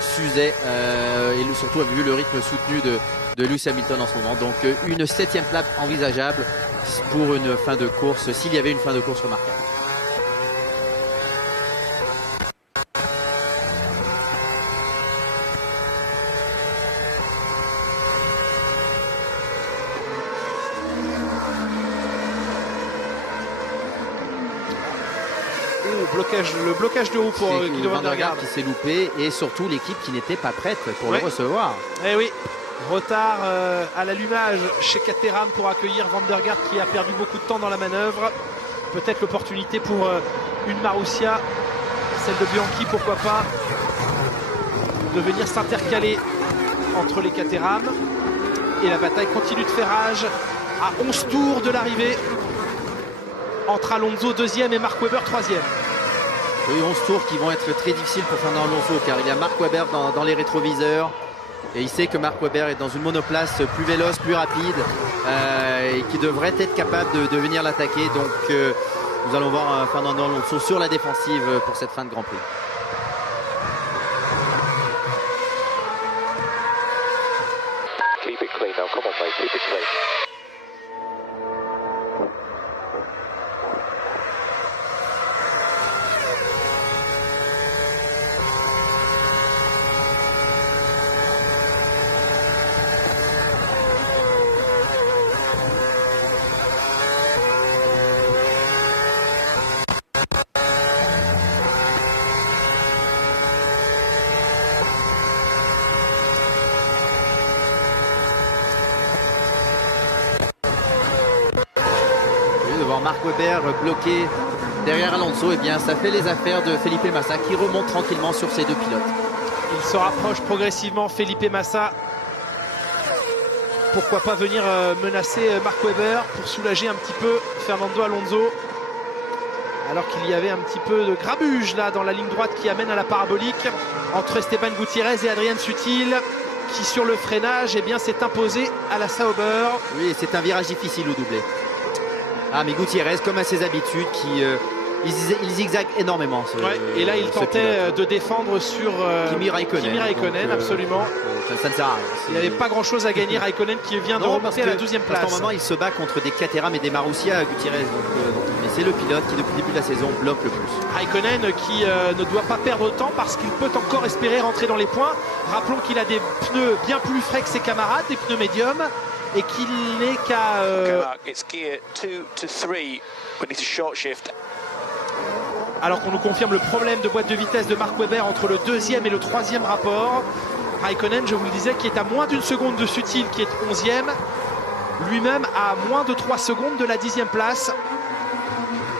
s'usaient et surtout vu le rythme soutenu de Lewis Hamilton en ce moment. Donc une 7e place envisageable pour une fin de course, s'il y avait une fin de course remarquable. Le blocage de roue pour Guido Van der Garde qui s'est loupé et surtout l'équipe qui n'était pas prête pour le recevoir. Eh oui, retard à l'allumage chez Caterham pour accueillir Van der Garde qui a perdu beaucoup de temps dans la manœuvre. Peut-être l'opportunité pour une Marussia, celle de Bianchi, pourquoi pas, de venir s'intercaler entre les Caterham. Et la bataille continue de faire rage à 11 tours de l'arrivée entre Alonso 2e et Mark Webber 3e. Oui, 11 tours qui vont être très difficiles pour Fernando Alonso car il y a Mark Webber dans les rétroviseurs et il sait que Mark Webber est dans une monoplace plus véloce, plus rapide et qui devrait être capable de venir l'attaquer. Donc nous allons voir Fernando Alonso sur la défensive pour cette fin de Grand Prix. Keep it clean now, come on mate, keep it clean. voir Mark Webber bloqué derrière Alonso, et bien ça fait les affaires de Felipe Massa qui remonte tranquillement sur ses deux pilotes. Il se rapproche progressivement, Felipe Massa. Pourquoi pas venir menacer Mark Webber pour soulager un petit peu Fernando Alonso, alors qu'il y avait un petit peu de grabuge là dans la ligne droite qui amène à la parabolique entre Esteban Gutiérrez et Adrian Sutil, qui sur le freinage s'est imposé à la Sauber. Oui, c'est un virage difficile au doublé. Ah, mais Gutiérrez, comme à ses habitudes, il zigzague énormément. Et là, il tentait de défendre sur Kimi Raikkonen. Absolument. Ça ne sert à rien. Il n'y avait pas grand-chose à gagner. Raikkonen qui vient de remonter à la 12e place. En ce moment, il se bat contre des Caterham et des Marussia, Gutiérrez. Mais c'est le pilote qui, depuis le début de la saison, bloque le plus. Raikkonen qui ne doit pas perdre de temps parce qu'il peut encore espérer rentrer dans les points. Rappelons qu'il a des pneus bien plus frais que ses camarades, des pneus médiums, et qu'il n'est qu'à... Alors qu'on nous confirme le problème de boîte de vitesse de Mark Webber entre le 2e et le 3e rapport. Raikkonen, je vous le disais, qui est à moins d'une seconde de Sutil, qui est 11e. Lui-même à moins de 3 secondes de la 10e place.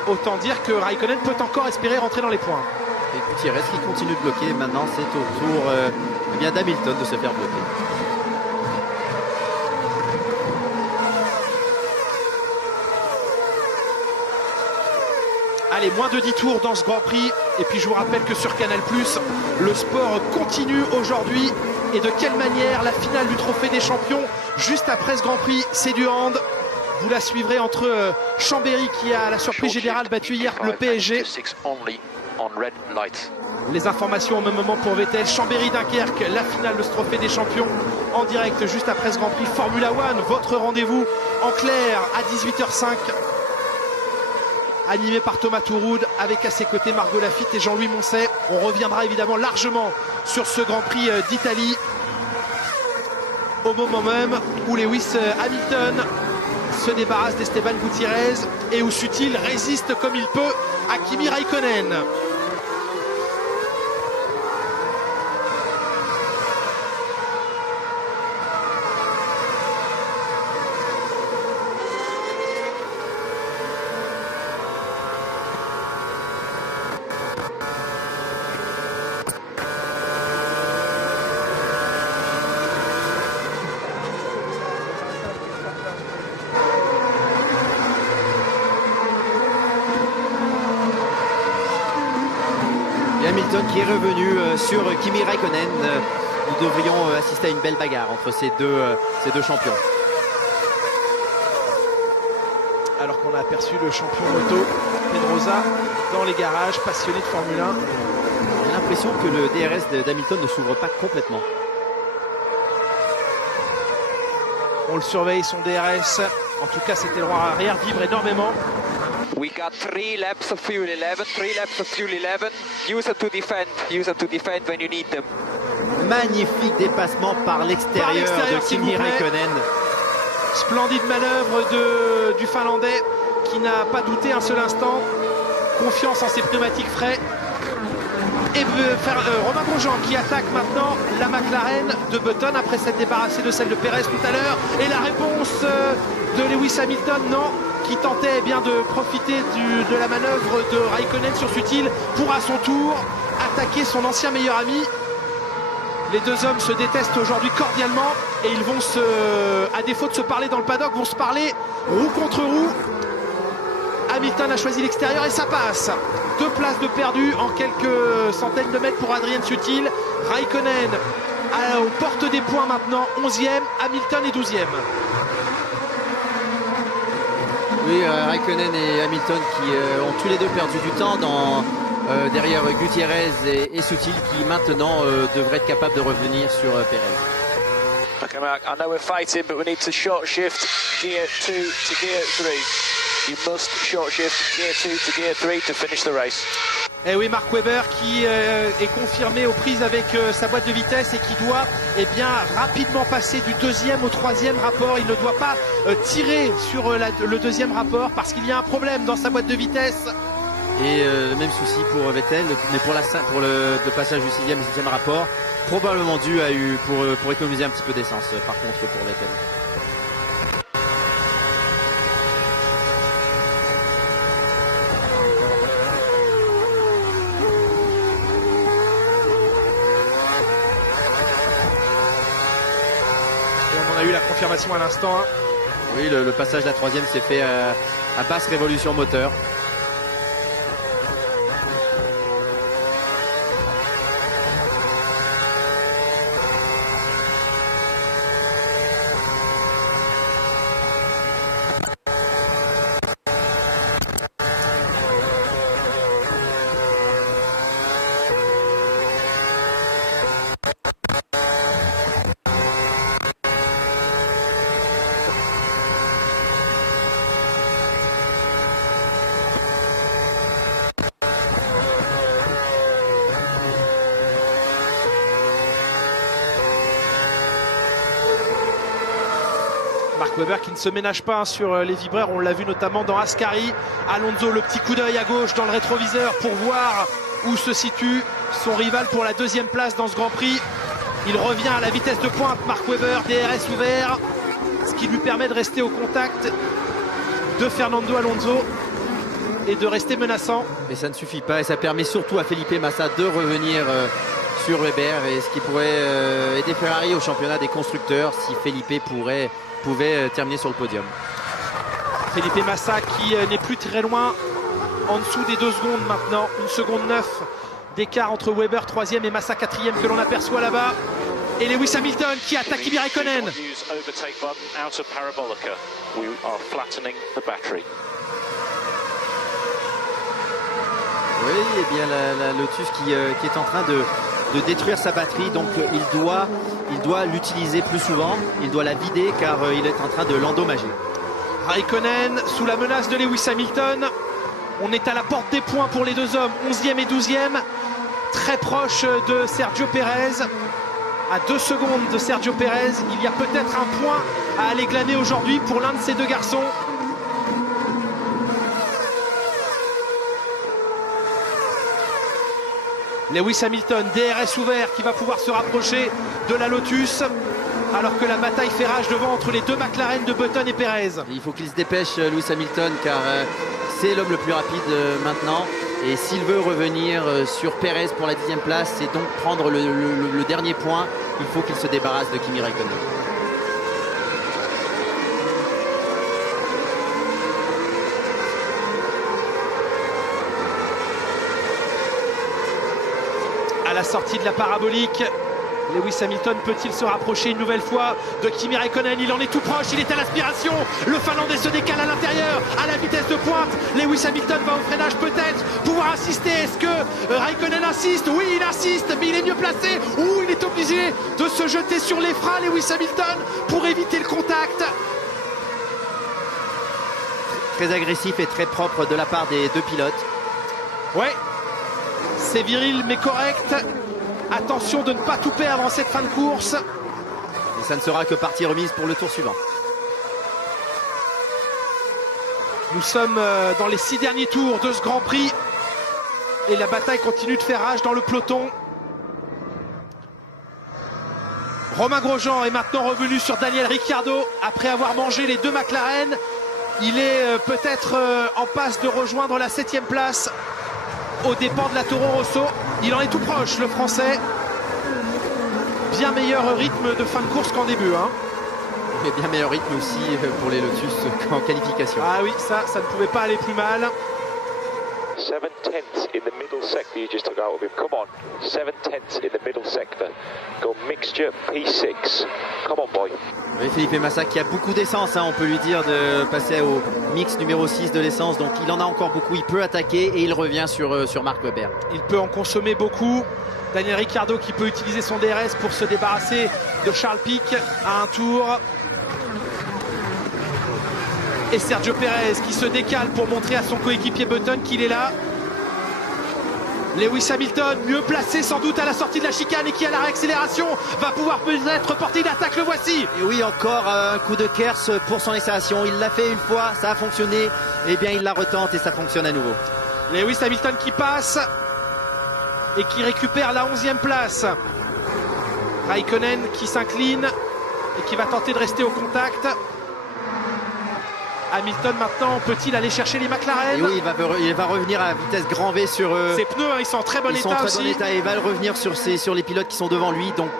Autant dire que Raikkonen peut encore espérer rentrer dans les points. Et Gutiérrez qui continue de bloquer. Maintenant, c'est au tour d'Hamilton de se faire bloquer. Allez, moins de 10 tours dans ce Grand Prix. Et puis je vous rappelle que sur Canal+, le sport continue aujourd'hui. Et de quelle manière? La finale du Trophée des Champions, juste après ce Grand Prix, c'est du hand. Vous la suivrez entre Chambéry, qui a la surprise générale battu hier le PSG. Les informations au même moment pour Vettel. Chambéry-Dunkerque, la finale de ce Trophée des Champions, en direct juste après ce Grand Prix. Formula One, votre rendez-vous en clair à 18h05. Animé par Thomas Touroud, avec à ses côtés Margot Lafitte et Jean-Louis Moncet. On reviendra évidemment largement sur ce Grand Prix d'Italie, au moment même où Lewis Hamilton se débarrasse d'Esteban Gutiérrez et où Sutil résiste comme il peut à Kimi Raikkonen. Hamilton qui est revenu sur Kimi Raikkonen. Nous devrions assister à une belle bagarre entre ces deux champions. Alors qu'on a aperçu le champion moto Pedrosa dans les garages, passionné de Formule 1. J'ai l'impression que le DRS d'Hamilton ne s'ouvre pas complètement. On le surveille, son DRS. En tout cas, c'était le roi arrière, vibre énormément. We got 3 laps of fuel 11, 3 laps of fuel 11. Use them to defend when you need them. Magnifique dépassement par l'extérieur de Kimi Raikkonen. Splendide manœuvre du Finlandais qui n'a pas douté un seul instant. Confiance en ses pneumatiques frais. Et Romain Grosjean qui attaque maintenant la McLaren de Button après s'être débarrassé de celle de Perez tout à l'heure. Et la réponse de Lewis Hamilton, non, qui tentait de profiter de la manœuvre de Raikkonen sur Sutil pour à son tour attaquer son ancien meilleur ami. Les deux hommes se détestent aujourd'hui cordialement et ils vont à défaut de se parler dans le paddock, vont se parler roue contre roue. Hamilton a choisi l'extérieur et ça passe. 2 places de perdu en quelques centaines de mètres pour Adrian Sutil. Raikkonen aux portes des points maintenant, 11e, Hamilton est 12e. Oui, Raikkonen et Hamilton qui ont tous les deux perdu du temps derrière Gutiérrez et Sutil, qui maintenant devraient être capables de revenir sur Perez. Okay, Mark, I know we're fighting, but we need to short shift gear 2 to gear 3. You must short shift gear 2 to gear 3 to finish the race. Et oui, Mark Webber qui est confirmé aux prises avec sa boîte de vitesse et qui doit rapidement passer du 2e au 3e rapport. Il ne doit pas tirer sur le 2e rapport parce qu'il y a un problème dans sa boîte de vitesse. Et le même souci pour Vettel, mais pour le passage du 6e et 7e rapport, probablement dû pour économiser un petit peu d'essence par contre pour Vettel. a eu la confirmation à l'instant. Hein. Oui, le passage de la 3e s'est fait à basse révolution moteur. Mark Webber qui ne se ménage pas sur les vibreurs, on l'a vu notamment dans Ascari. Alonso, le petit coup d'œil à gauche dans le rétroviseur pour voir où se situe son rival pour la 2e place dans ce Grand Prix. Il revient à la vitesse de pointe, Mark Webber, DRS ouvert, ce qui lui permet de rester au contact de Fernando Alonso et de rester menaçant. Mais ça ne suffit pas et ça permet surtout à Felipe Massa de revenir sur Webber, et ce qui pourrait aider Ferrari au championnat des constructeurs si Felipe pouvait terminer sur le podium. Felipe Massa qui n'est plus très loin, en dessous des 2 secondes maintenant, 1 seconde 9 d'écart entre Webber 3e et Massa 4e que l'on aperçoit là-bas. Et Lewis Hamilton qui attaque Kimi Räikkönen. Oui, et bien la Lotus qui est en train de détruire sa batterie, donc il doit l'utiliser plus souvent, il doit la vider car il est en train de l'endommager. Raikkonen sous la menace de Lewis Hamilton. On est à la porte des points pour les 2 hommes, 11e et 12e, très proche de Sergio Pérez. À 2 secondes de Sergio Pérez, il y a peut-être un point à aller glaner aujourd'hui pour l'un de ces 2 garçons. Lewis Hamilton, DRS ouvert, qui va pouvoir se rapprocher de la Lotus, alors que la bataille fait rage devant entre les 2 McLaren de Button et Pérez. Il faut qu'il se dépêche, Lewis Hamilton, car c'est l'homme le plus rapide maintenant. Et s'il veut revenir sur Pérez pour la 10e place et donc prendre le dernier point, il faut qu'il se débarrasse de Kimi Räikkönen. À la sortie de la parabolique, Lewis Hamilton peut-il se rapprocher une nouvelle fois de Kimi Räikkönen? Il en est tout proche, il est à l'aspiration. Le Finlandais se décale à l'intérieur, à la vitesse de pointe. Lewis Hamilton va au freinage peut-être, pouvoir assister. Est-ce que Räikkönen insiste? Oui, il insiste, mais il est mieux placé. Ou il est obligé de se jeter sur les freins, Lewis Hamilton, pour éviter le contact. Très agressif et très propre de la part des 2 pilotes. Ouais, c'est viril mais correct. Attention de ne pas tout perdre en cette fin de course. Et ça ne sera que partie remise pour le tour suivant. Nous sommes dans les 6 derniers tours de ce Grand Prix. Et la bataille continue de faire rage dans le peloton. Romain Grosjean est maintenant revenu sur Daniel Ricciardo après avoir mangé les 2 McLaren. Il est peut-être en passe de rejoindre la 7e place aux dépens de la Toro Rosso. Il en est tout proche, le Français. Bien meilleur rythme de fin de course qu'en début. Hein. Et bien meilleur rythme aussi pour les Lotus qu'en qualification. Ah oui, ça ne pouvait pas aller plus mal. 7/10 in the middle sector you just took out of him. Come on. 7/10 in the middle sector. Go mixture P6. Come on, boy. Oui, Felipe Massa qui a beaucoup d'essence, hein, on peut lui dire de passer au mix numéro 6 de l'essence. Donc il en a encore beaucoup, il peut attaquer et il revient sur Mark Webber. Il peut en consommer beaucoup. Daniel Ricciardo qui peut utiliser son DRS pour se débarrasser de Charles Pic à un tour. Et Sergio Pérez qui se décale pour montrer à son coéquipier Button qu'il est là. Lewis Hamilton, mieux placé sans doute à la sortie de la chicane et qui à la réaccélération va pouvoir peut-être porter une attaque, le voici. Et oui, encore un coup de Kers pour son accélération. Il l'a fait une fois, ça a fonctionné. Et bien il la retente et ça fonctionne à nouveau. Lewis Hamilton qui passe et qui récupère la 11e place. Raikkonen qui s'incline et qui va tenter de rester au contact. Hamilton maintenant peut-il aller chercher les McLaren? Et oui, il va revenir à vitesse grand V sur ses pneus, ils sont en très bon état aussi. Et il va revenir sur les pilotes qui sont devant lui. Donc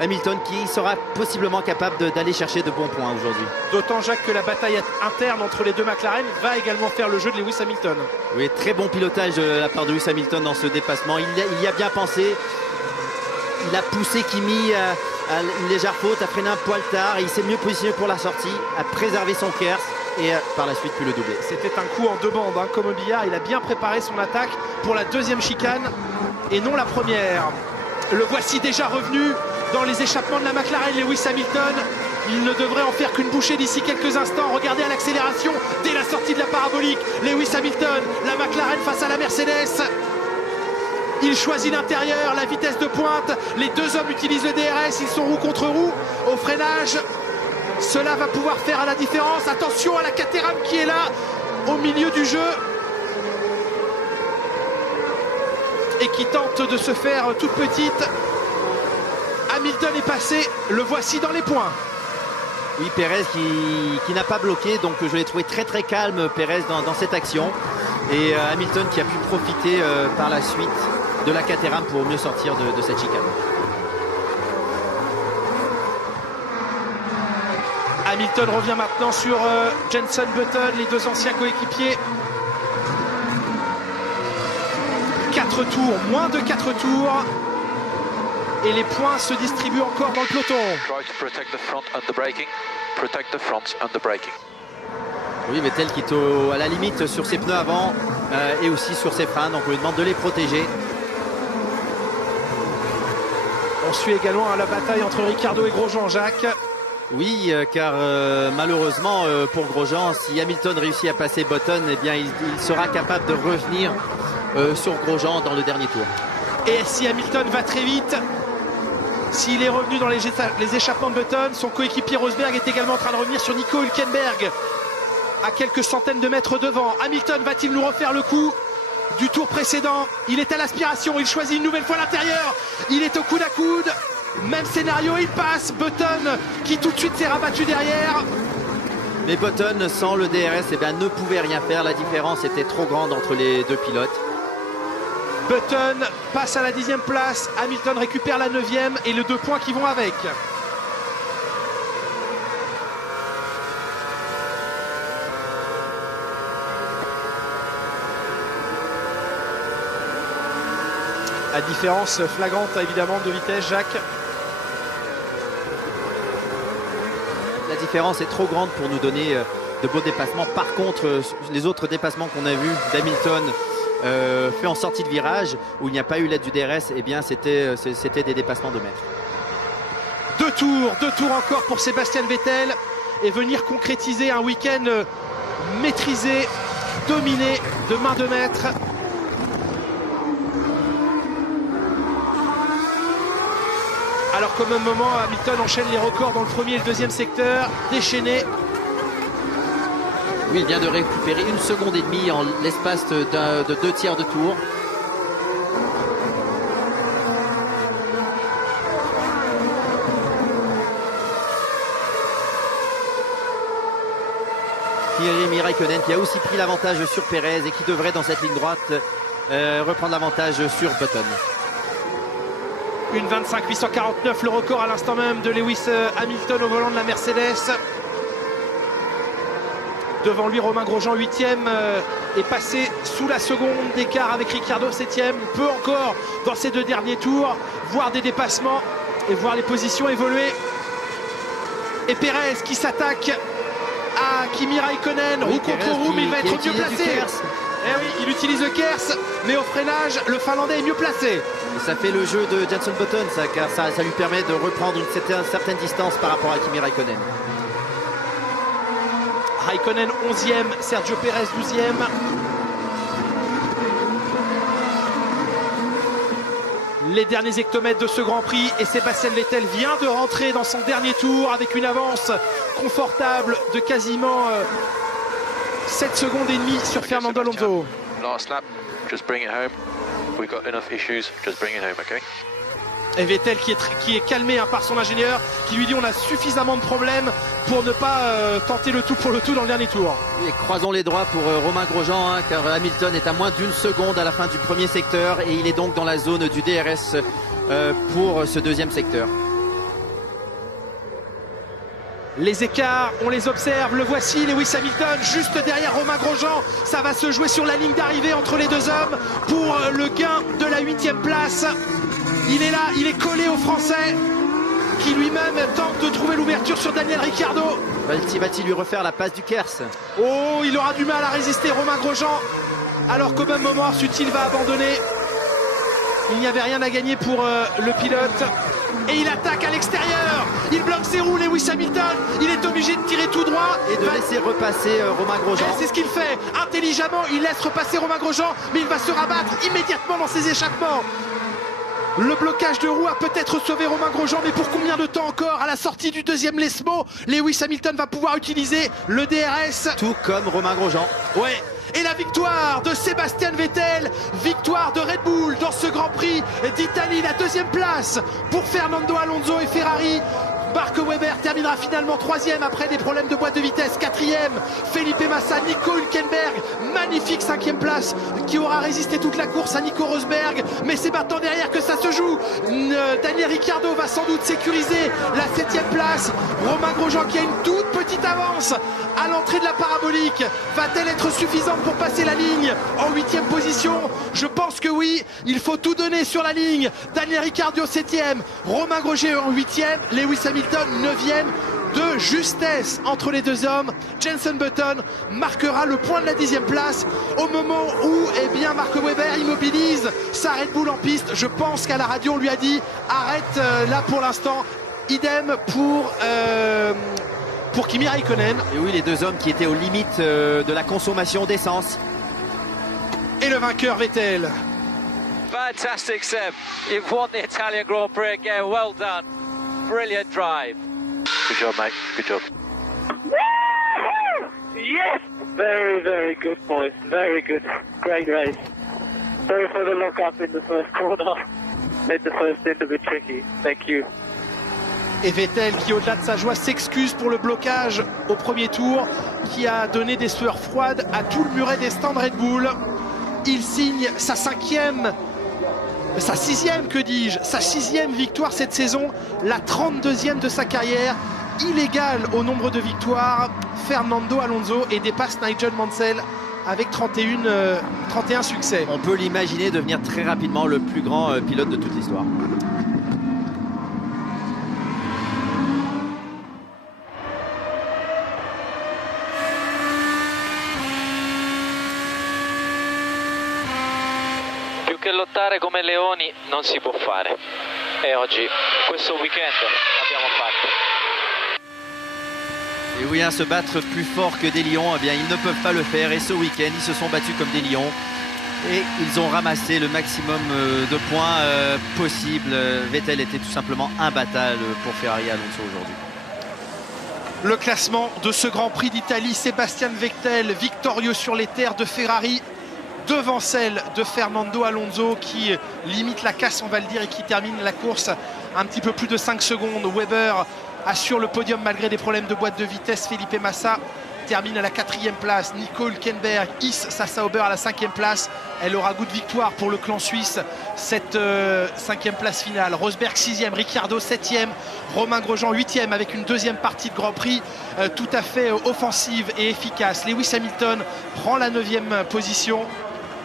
Hamilton qui sera possiblement capable d'aller chercher de bons points aujourd'hui. D'autant, Jacques, que la bataille interne entre les deux McLaren va également faire le jeu de Lewis Hamilton. Oui, très bon pilotage de la part de Lewis Hamilton dans ce dépassement. Il y a bien pensé. Il a poussé Kimi à une légère faute, a freiné un poil tard. Et il s'est mieux positionné pour la sortie, a préservé son Kers et par la suite pu le doubler. C'était un coup en deux bandes, hein, comme au billard. Il a bien préparé son attaque pour la deuxième chicane et non la première. Le voici déjà revenu dans les échappements de la McLaren, Lewis Hamilton. Il ne devrait en faire qu'une bouchée d'ici quelques instants. Regardez à l'accélération dès la sortie de la parabolique. Lewis Hamilton, la McLaren face à la Mercedes. Il choisit l'intérieur, la vitesse de pointe. Les deux hommes utilisent le DRS, ils sont roue contre roue. Au freinage, cela va pouvoir faire la différence. Attention à la Caterham qui est là, au milieu du jeu. Et qui tente de se faire toute petite. Hamilton est passé, le voici dans les points. Oui, Pérez qui n'a pas bloqué, donc je l'ai trouvé très très calme, Pérez, dans cette action. Et Hamilton qui a pu profiter par la suite de la Caterham pour mieux sortir de cette chicane. Hamilton revient maintenant sur Jenson Button, les deux anciens coéquipiers. 4 tours, moins de 4 tours. Et les points se distribuent encore dans le peloton. Try to protect the front and the braking. Protect the front and the braking. Oui, Vettel qui est à la limite sur ses pneus avant et aussi sur ses freins, donc on lui demande de les protéger. On suit également la bataille entre Ricciardo et Grosjean, Jacques. Oui, car malheureusement pour Grosjean, si Hamilton réussit à passer Button, eh bien il sera capable de revenir sur Grosjean dans le dernier tour. Et si Hamilton va très vite, s'il est revenu dans les échappements de Button, son coéquipier Rosberg est également en train de revenir sur Nico Hülkenberg à quelques centaines de mètres devant. Hamilton va-t-il nous refaire le coup du tour précédent? Il est à l'aspiration, il choisit une nouvelle fois l'intérieur, il est au coude à coude, même scénario, il passe. Button qui tout de suite s'est rabattu derrière. Mais Button sans le DRS eh bien, ne pouvait rien faire, la différence était trop grande entre les deux pilotes. Button passe à la 10e place, Hamilton récupère la 9e et les 2 points qui vont avec. La différence flagrante évidemment de vitesse, Jacques. La différence est trop grande pour nous donner de beaux dépassements. Par contre, les autres dépassements qu'on a vus d'Hamilton fait en sortie de virage où il n'y a pas eu l'aide du DRS, eh bien c'était des dépassements de mètres. 2 tours encore pour Sébastien Vettel et venir concrétiser un week-end maîtrisé, dominé de main de maître. Alors qu'au même moment, Hamilton enchaîne les records dans le premier et le deuxième secteur, déchaîné. Oui, il vient de récupérer 1 seconde et demie en l'espace de 2 tiers de tour. Kimi Raikkonen qui a aussi pris l'avantage sur Pérez et qui devrait dans cette ligne droite reprendre l'avantage sur Button. Une 25.849, le record à l'instant même de Lewis Hamilton au volant de la Mercedes. Devant lui, Romain Grosjean, 8e, est passé sous la seconde d'écart avec Ricciardo, 7e. On peut encore, dans ces 2 derniers tours, voir des dépassements et voir les positions évoluer. Et Pérez qui s'attaque à Kimi Raikkonen, roue contre roue, mais il va être mieux placé. Eh oui, il utilise le Kers, mais au freinage, le Finlandais est mieux placé. Et ça fait le jeu de Jenson Button, car ça lui permet de reprendre une certaine distance par rapport à Kimi Raikkonen. Raikkonen 11e, Sergio Pérez 12e. Les derniers hectomètres de ce Grand Prix et Sébastien Vettel vient de rentrer dans son dernier tour avec une avance confortable de quasiment 7 secondes et demie sur Fernando Alonso. Last lap, just bring it home. We've got enough issues, just bring it home, okay? Et Vettel qui est calmé par son ingénieur, qui lui dit on a suffisamment de problèmes pour ne pas tenter le tout pour le tout dans le dernier tour. Et croisons les doigts pour Romain Grosjean, car Hamilton est à moins d'une seconde à la fin du premier secteur et il est donc dans la zone du DRS pour ce deuxième secteur. Les écarts, on les observe, le voici, Lewis Hamilton juste derrière Romain Grosjean. Ça va se jouer sur la ligne d'arrivée entre les deux hommes pour le gain de la 8e place. Il est là, il est collé au Français qui lui-même tente de trouver l'ouverture sur Daniel Ricciardo. Va-t-il lui refaire la passe du Kers? Oh, il aura du mal à résister Romain Grosjean, alors qu'au même moment Sutil va abandonner. Il n'y avait rien à gagner pour le pilote. Et il attaque à l'extérieur. Il bloque ses roues, Lewis Hamilton. Il est obligé de tirer tout droit. Et de laisser repasser Romain Grosjean. C'est ce qu'il fait. Intelligemment, il laisse repasser Romain Grosjean. Mais il va se rabattre immédiatement dans ses échappements. Le blocage de roue a peut-être sauvé Romain Grosjean, mais pour combien de temps encore? À la sortie du deuxième Lesmo, Lewis Hamilton va pouvoir utiliser le DRS. Tout comme Romain Grosjean. Ouais. Et la victoire de Sébastien Vettel, victoire de Red Bull dans ce Grand Prix d'Italie, la deuxième place pour Fernando Alonso et Ferrari. Mark Webber terminera finalement 3e après des problèmes de boîte de vitesse. 4e, Felipe Massa, Nico Hülkenberg. Magnifique 5e place qui aura résisté toute la course à Nico Rosberg. Mais c'est maintenant derrière que ça se joue. Daniel Ricciardo va sans doute sécuriser la 7e place. Romain Grosjean qui a une toute petite avance à l'entrée de la parabolique. Va-t-elle être suffisante pour passer la ligne en 8e position? Je pense que oui. Il faut tout donner sur la ligne. Daniel Ricciardo 7e, Romain Grosjean en 8e, Lewis Hamilton 9e, de justesse entre les deux hommes. Jenson Button marquera le point de la 10e place au moment où Mark Webber immobilise sa Red Bull en piste. Je pense qu'à la radio on lui a dit arrête là pour l'instant. Idem pour Kimi Räikkönen. Et oui, les deux hommes qui étaient aux limites de la consommation d'essence. Et le vainqueur Vettel. Fantastic, Seb. You've won the Italian Grand Prix again. Well done. Brilliant drive. Good job, mate. Good job. Yes! Very, very good, boys. Very good. Great race. Sorry for the lock-up in the first corner. Made the first stint a bit tricky. Thank you. Et Vettel qui, au-delà de sa joie, s'excuse pour le blocage au premier tour, qui a donné des sueurs froides à tout le muret des stands Red Bull. Il signe sa 6e victoire cette saison, la 32e de sa carrière. Il égale au nombre de victoires Fernando Alonso et dépasse Nigel Mansell avec 31 succès. On peut l'imaginer devenir très rapidement le plus grand pilote de toute l'histoire. Che lottare come leoni non si può fare, e oggi, questo weekend, l'abbiamo fatto. Et oui, se battre plus fort que des lions, eh bien ils ne peuvent pas le faire, et ce week-end ils se sont battus comme des lions et ils ont ramassé le maximum de points possible. Vettel était tout simplement imbattable pour Ferrari et Alonso aujourd'hui. Le classement de ce Grand Prix d'Italie, Sébastien Vettel victorieux sur les terres de Ferrari, devant celle de Fernando Alonso qui limite la casse, on va le dire, et qui termine la course un petit peu plus de 5 secondes. Webber assure le podium malgré des problèmes de boîte de vitesse. Felipe Massa termine à la 4e place. Nico Hülkenberg hisse sa Sauber à la 5e place. Elle aura goût de victoire pour le clan suisse, cette 5e place finale. Rosberg 6e, Ricciardo 7e, Romain Grosjean 8e avec une deuxième partie de Grand Prix tout à fait offensive et efficace. Lewis Hamilton prend la 9e position.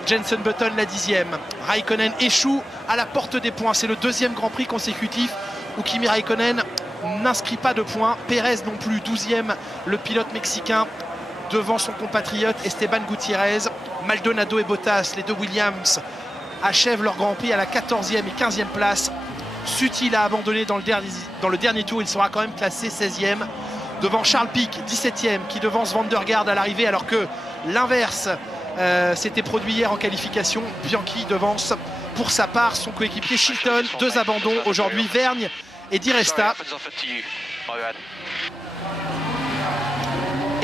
Jenson Button la 10e. Raikkonen échoue à la porte des points. C'est le 2e Grand Prix consécutif où Kimi Raikkonen n'inscrit pas de points. Pérez non plus, 12e, le pilote mexicain devant son compatriote Esteban Gutiérrez. Maldonado et Bottas, les deux Williams, achèvent leur Grand Prix à la 14e et 15e place. Sutil a abandonné dans le dernier tour. Il sera quand même classé 16e. Devant Charles Pic, 17e, qui devance Van der Garde à l'arrivée, alors que l'inverse s'était produit hier en qualification. Bianchi devance pour sa part son coéquipier Chilton. 2 abandons aujourd'hui, Vergne et Di Resta.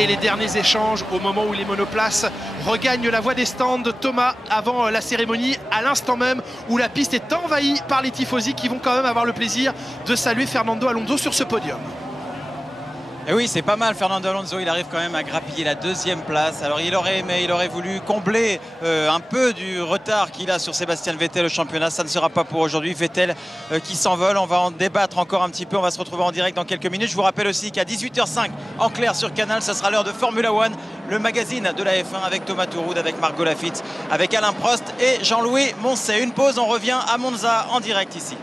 et les derniers échanges au moment où les monoplaces regagnent la voie des stands. Thomas, avant la cérémonie, à l'instant même où la piste est envahie par les tifosi qui vont quand même avoir le plaisir de saluer Fernando Alonso sur ce podium. Et oui, c'est pas mal. Fernando Alonso, il arrive quand même à grappiller la 2e place. Alors il aurait voulu combler un peu du retard qu'il a sur Sébastien Vettel au championnat. Ça ne sera pas pour aujourd'hui. Vettel qui s'envole. On va en débattre encore un petit peu. On va se retrouver en direct dans quelques minutes. Je vous rappelle aussi qu'à 18h05 en clair sur Canal, ça sera l'heure de Formula One, le magazine de la F1 avec Thomas Touroud, avec Margot Lafitte, avec Alain Prost et Jean-Louis Moncey. Une pause, on revient à Monza en direct ici.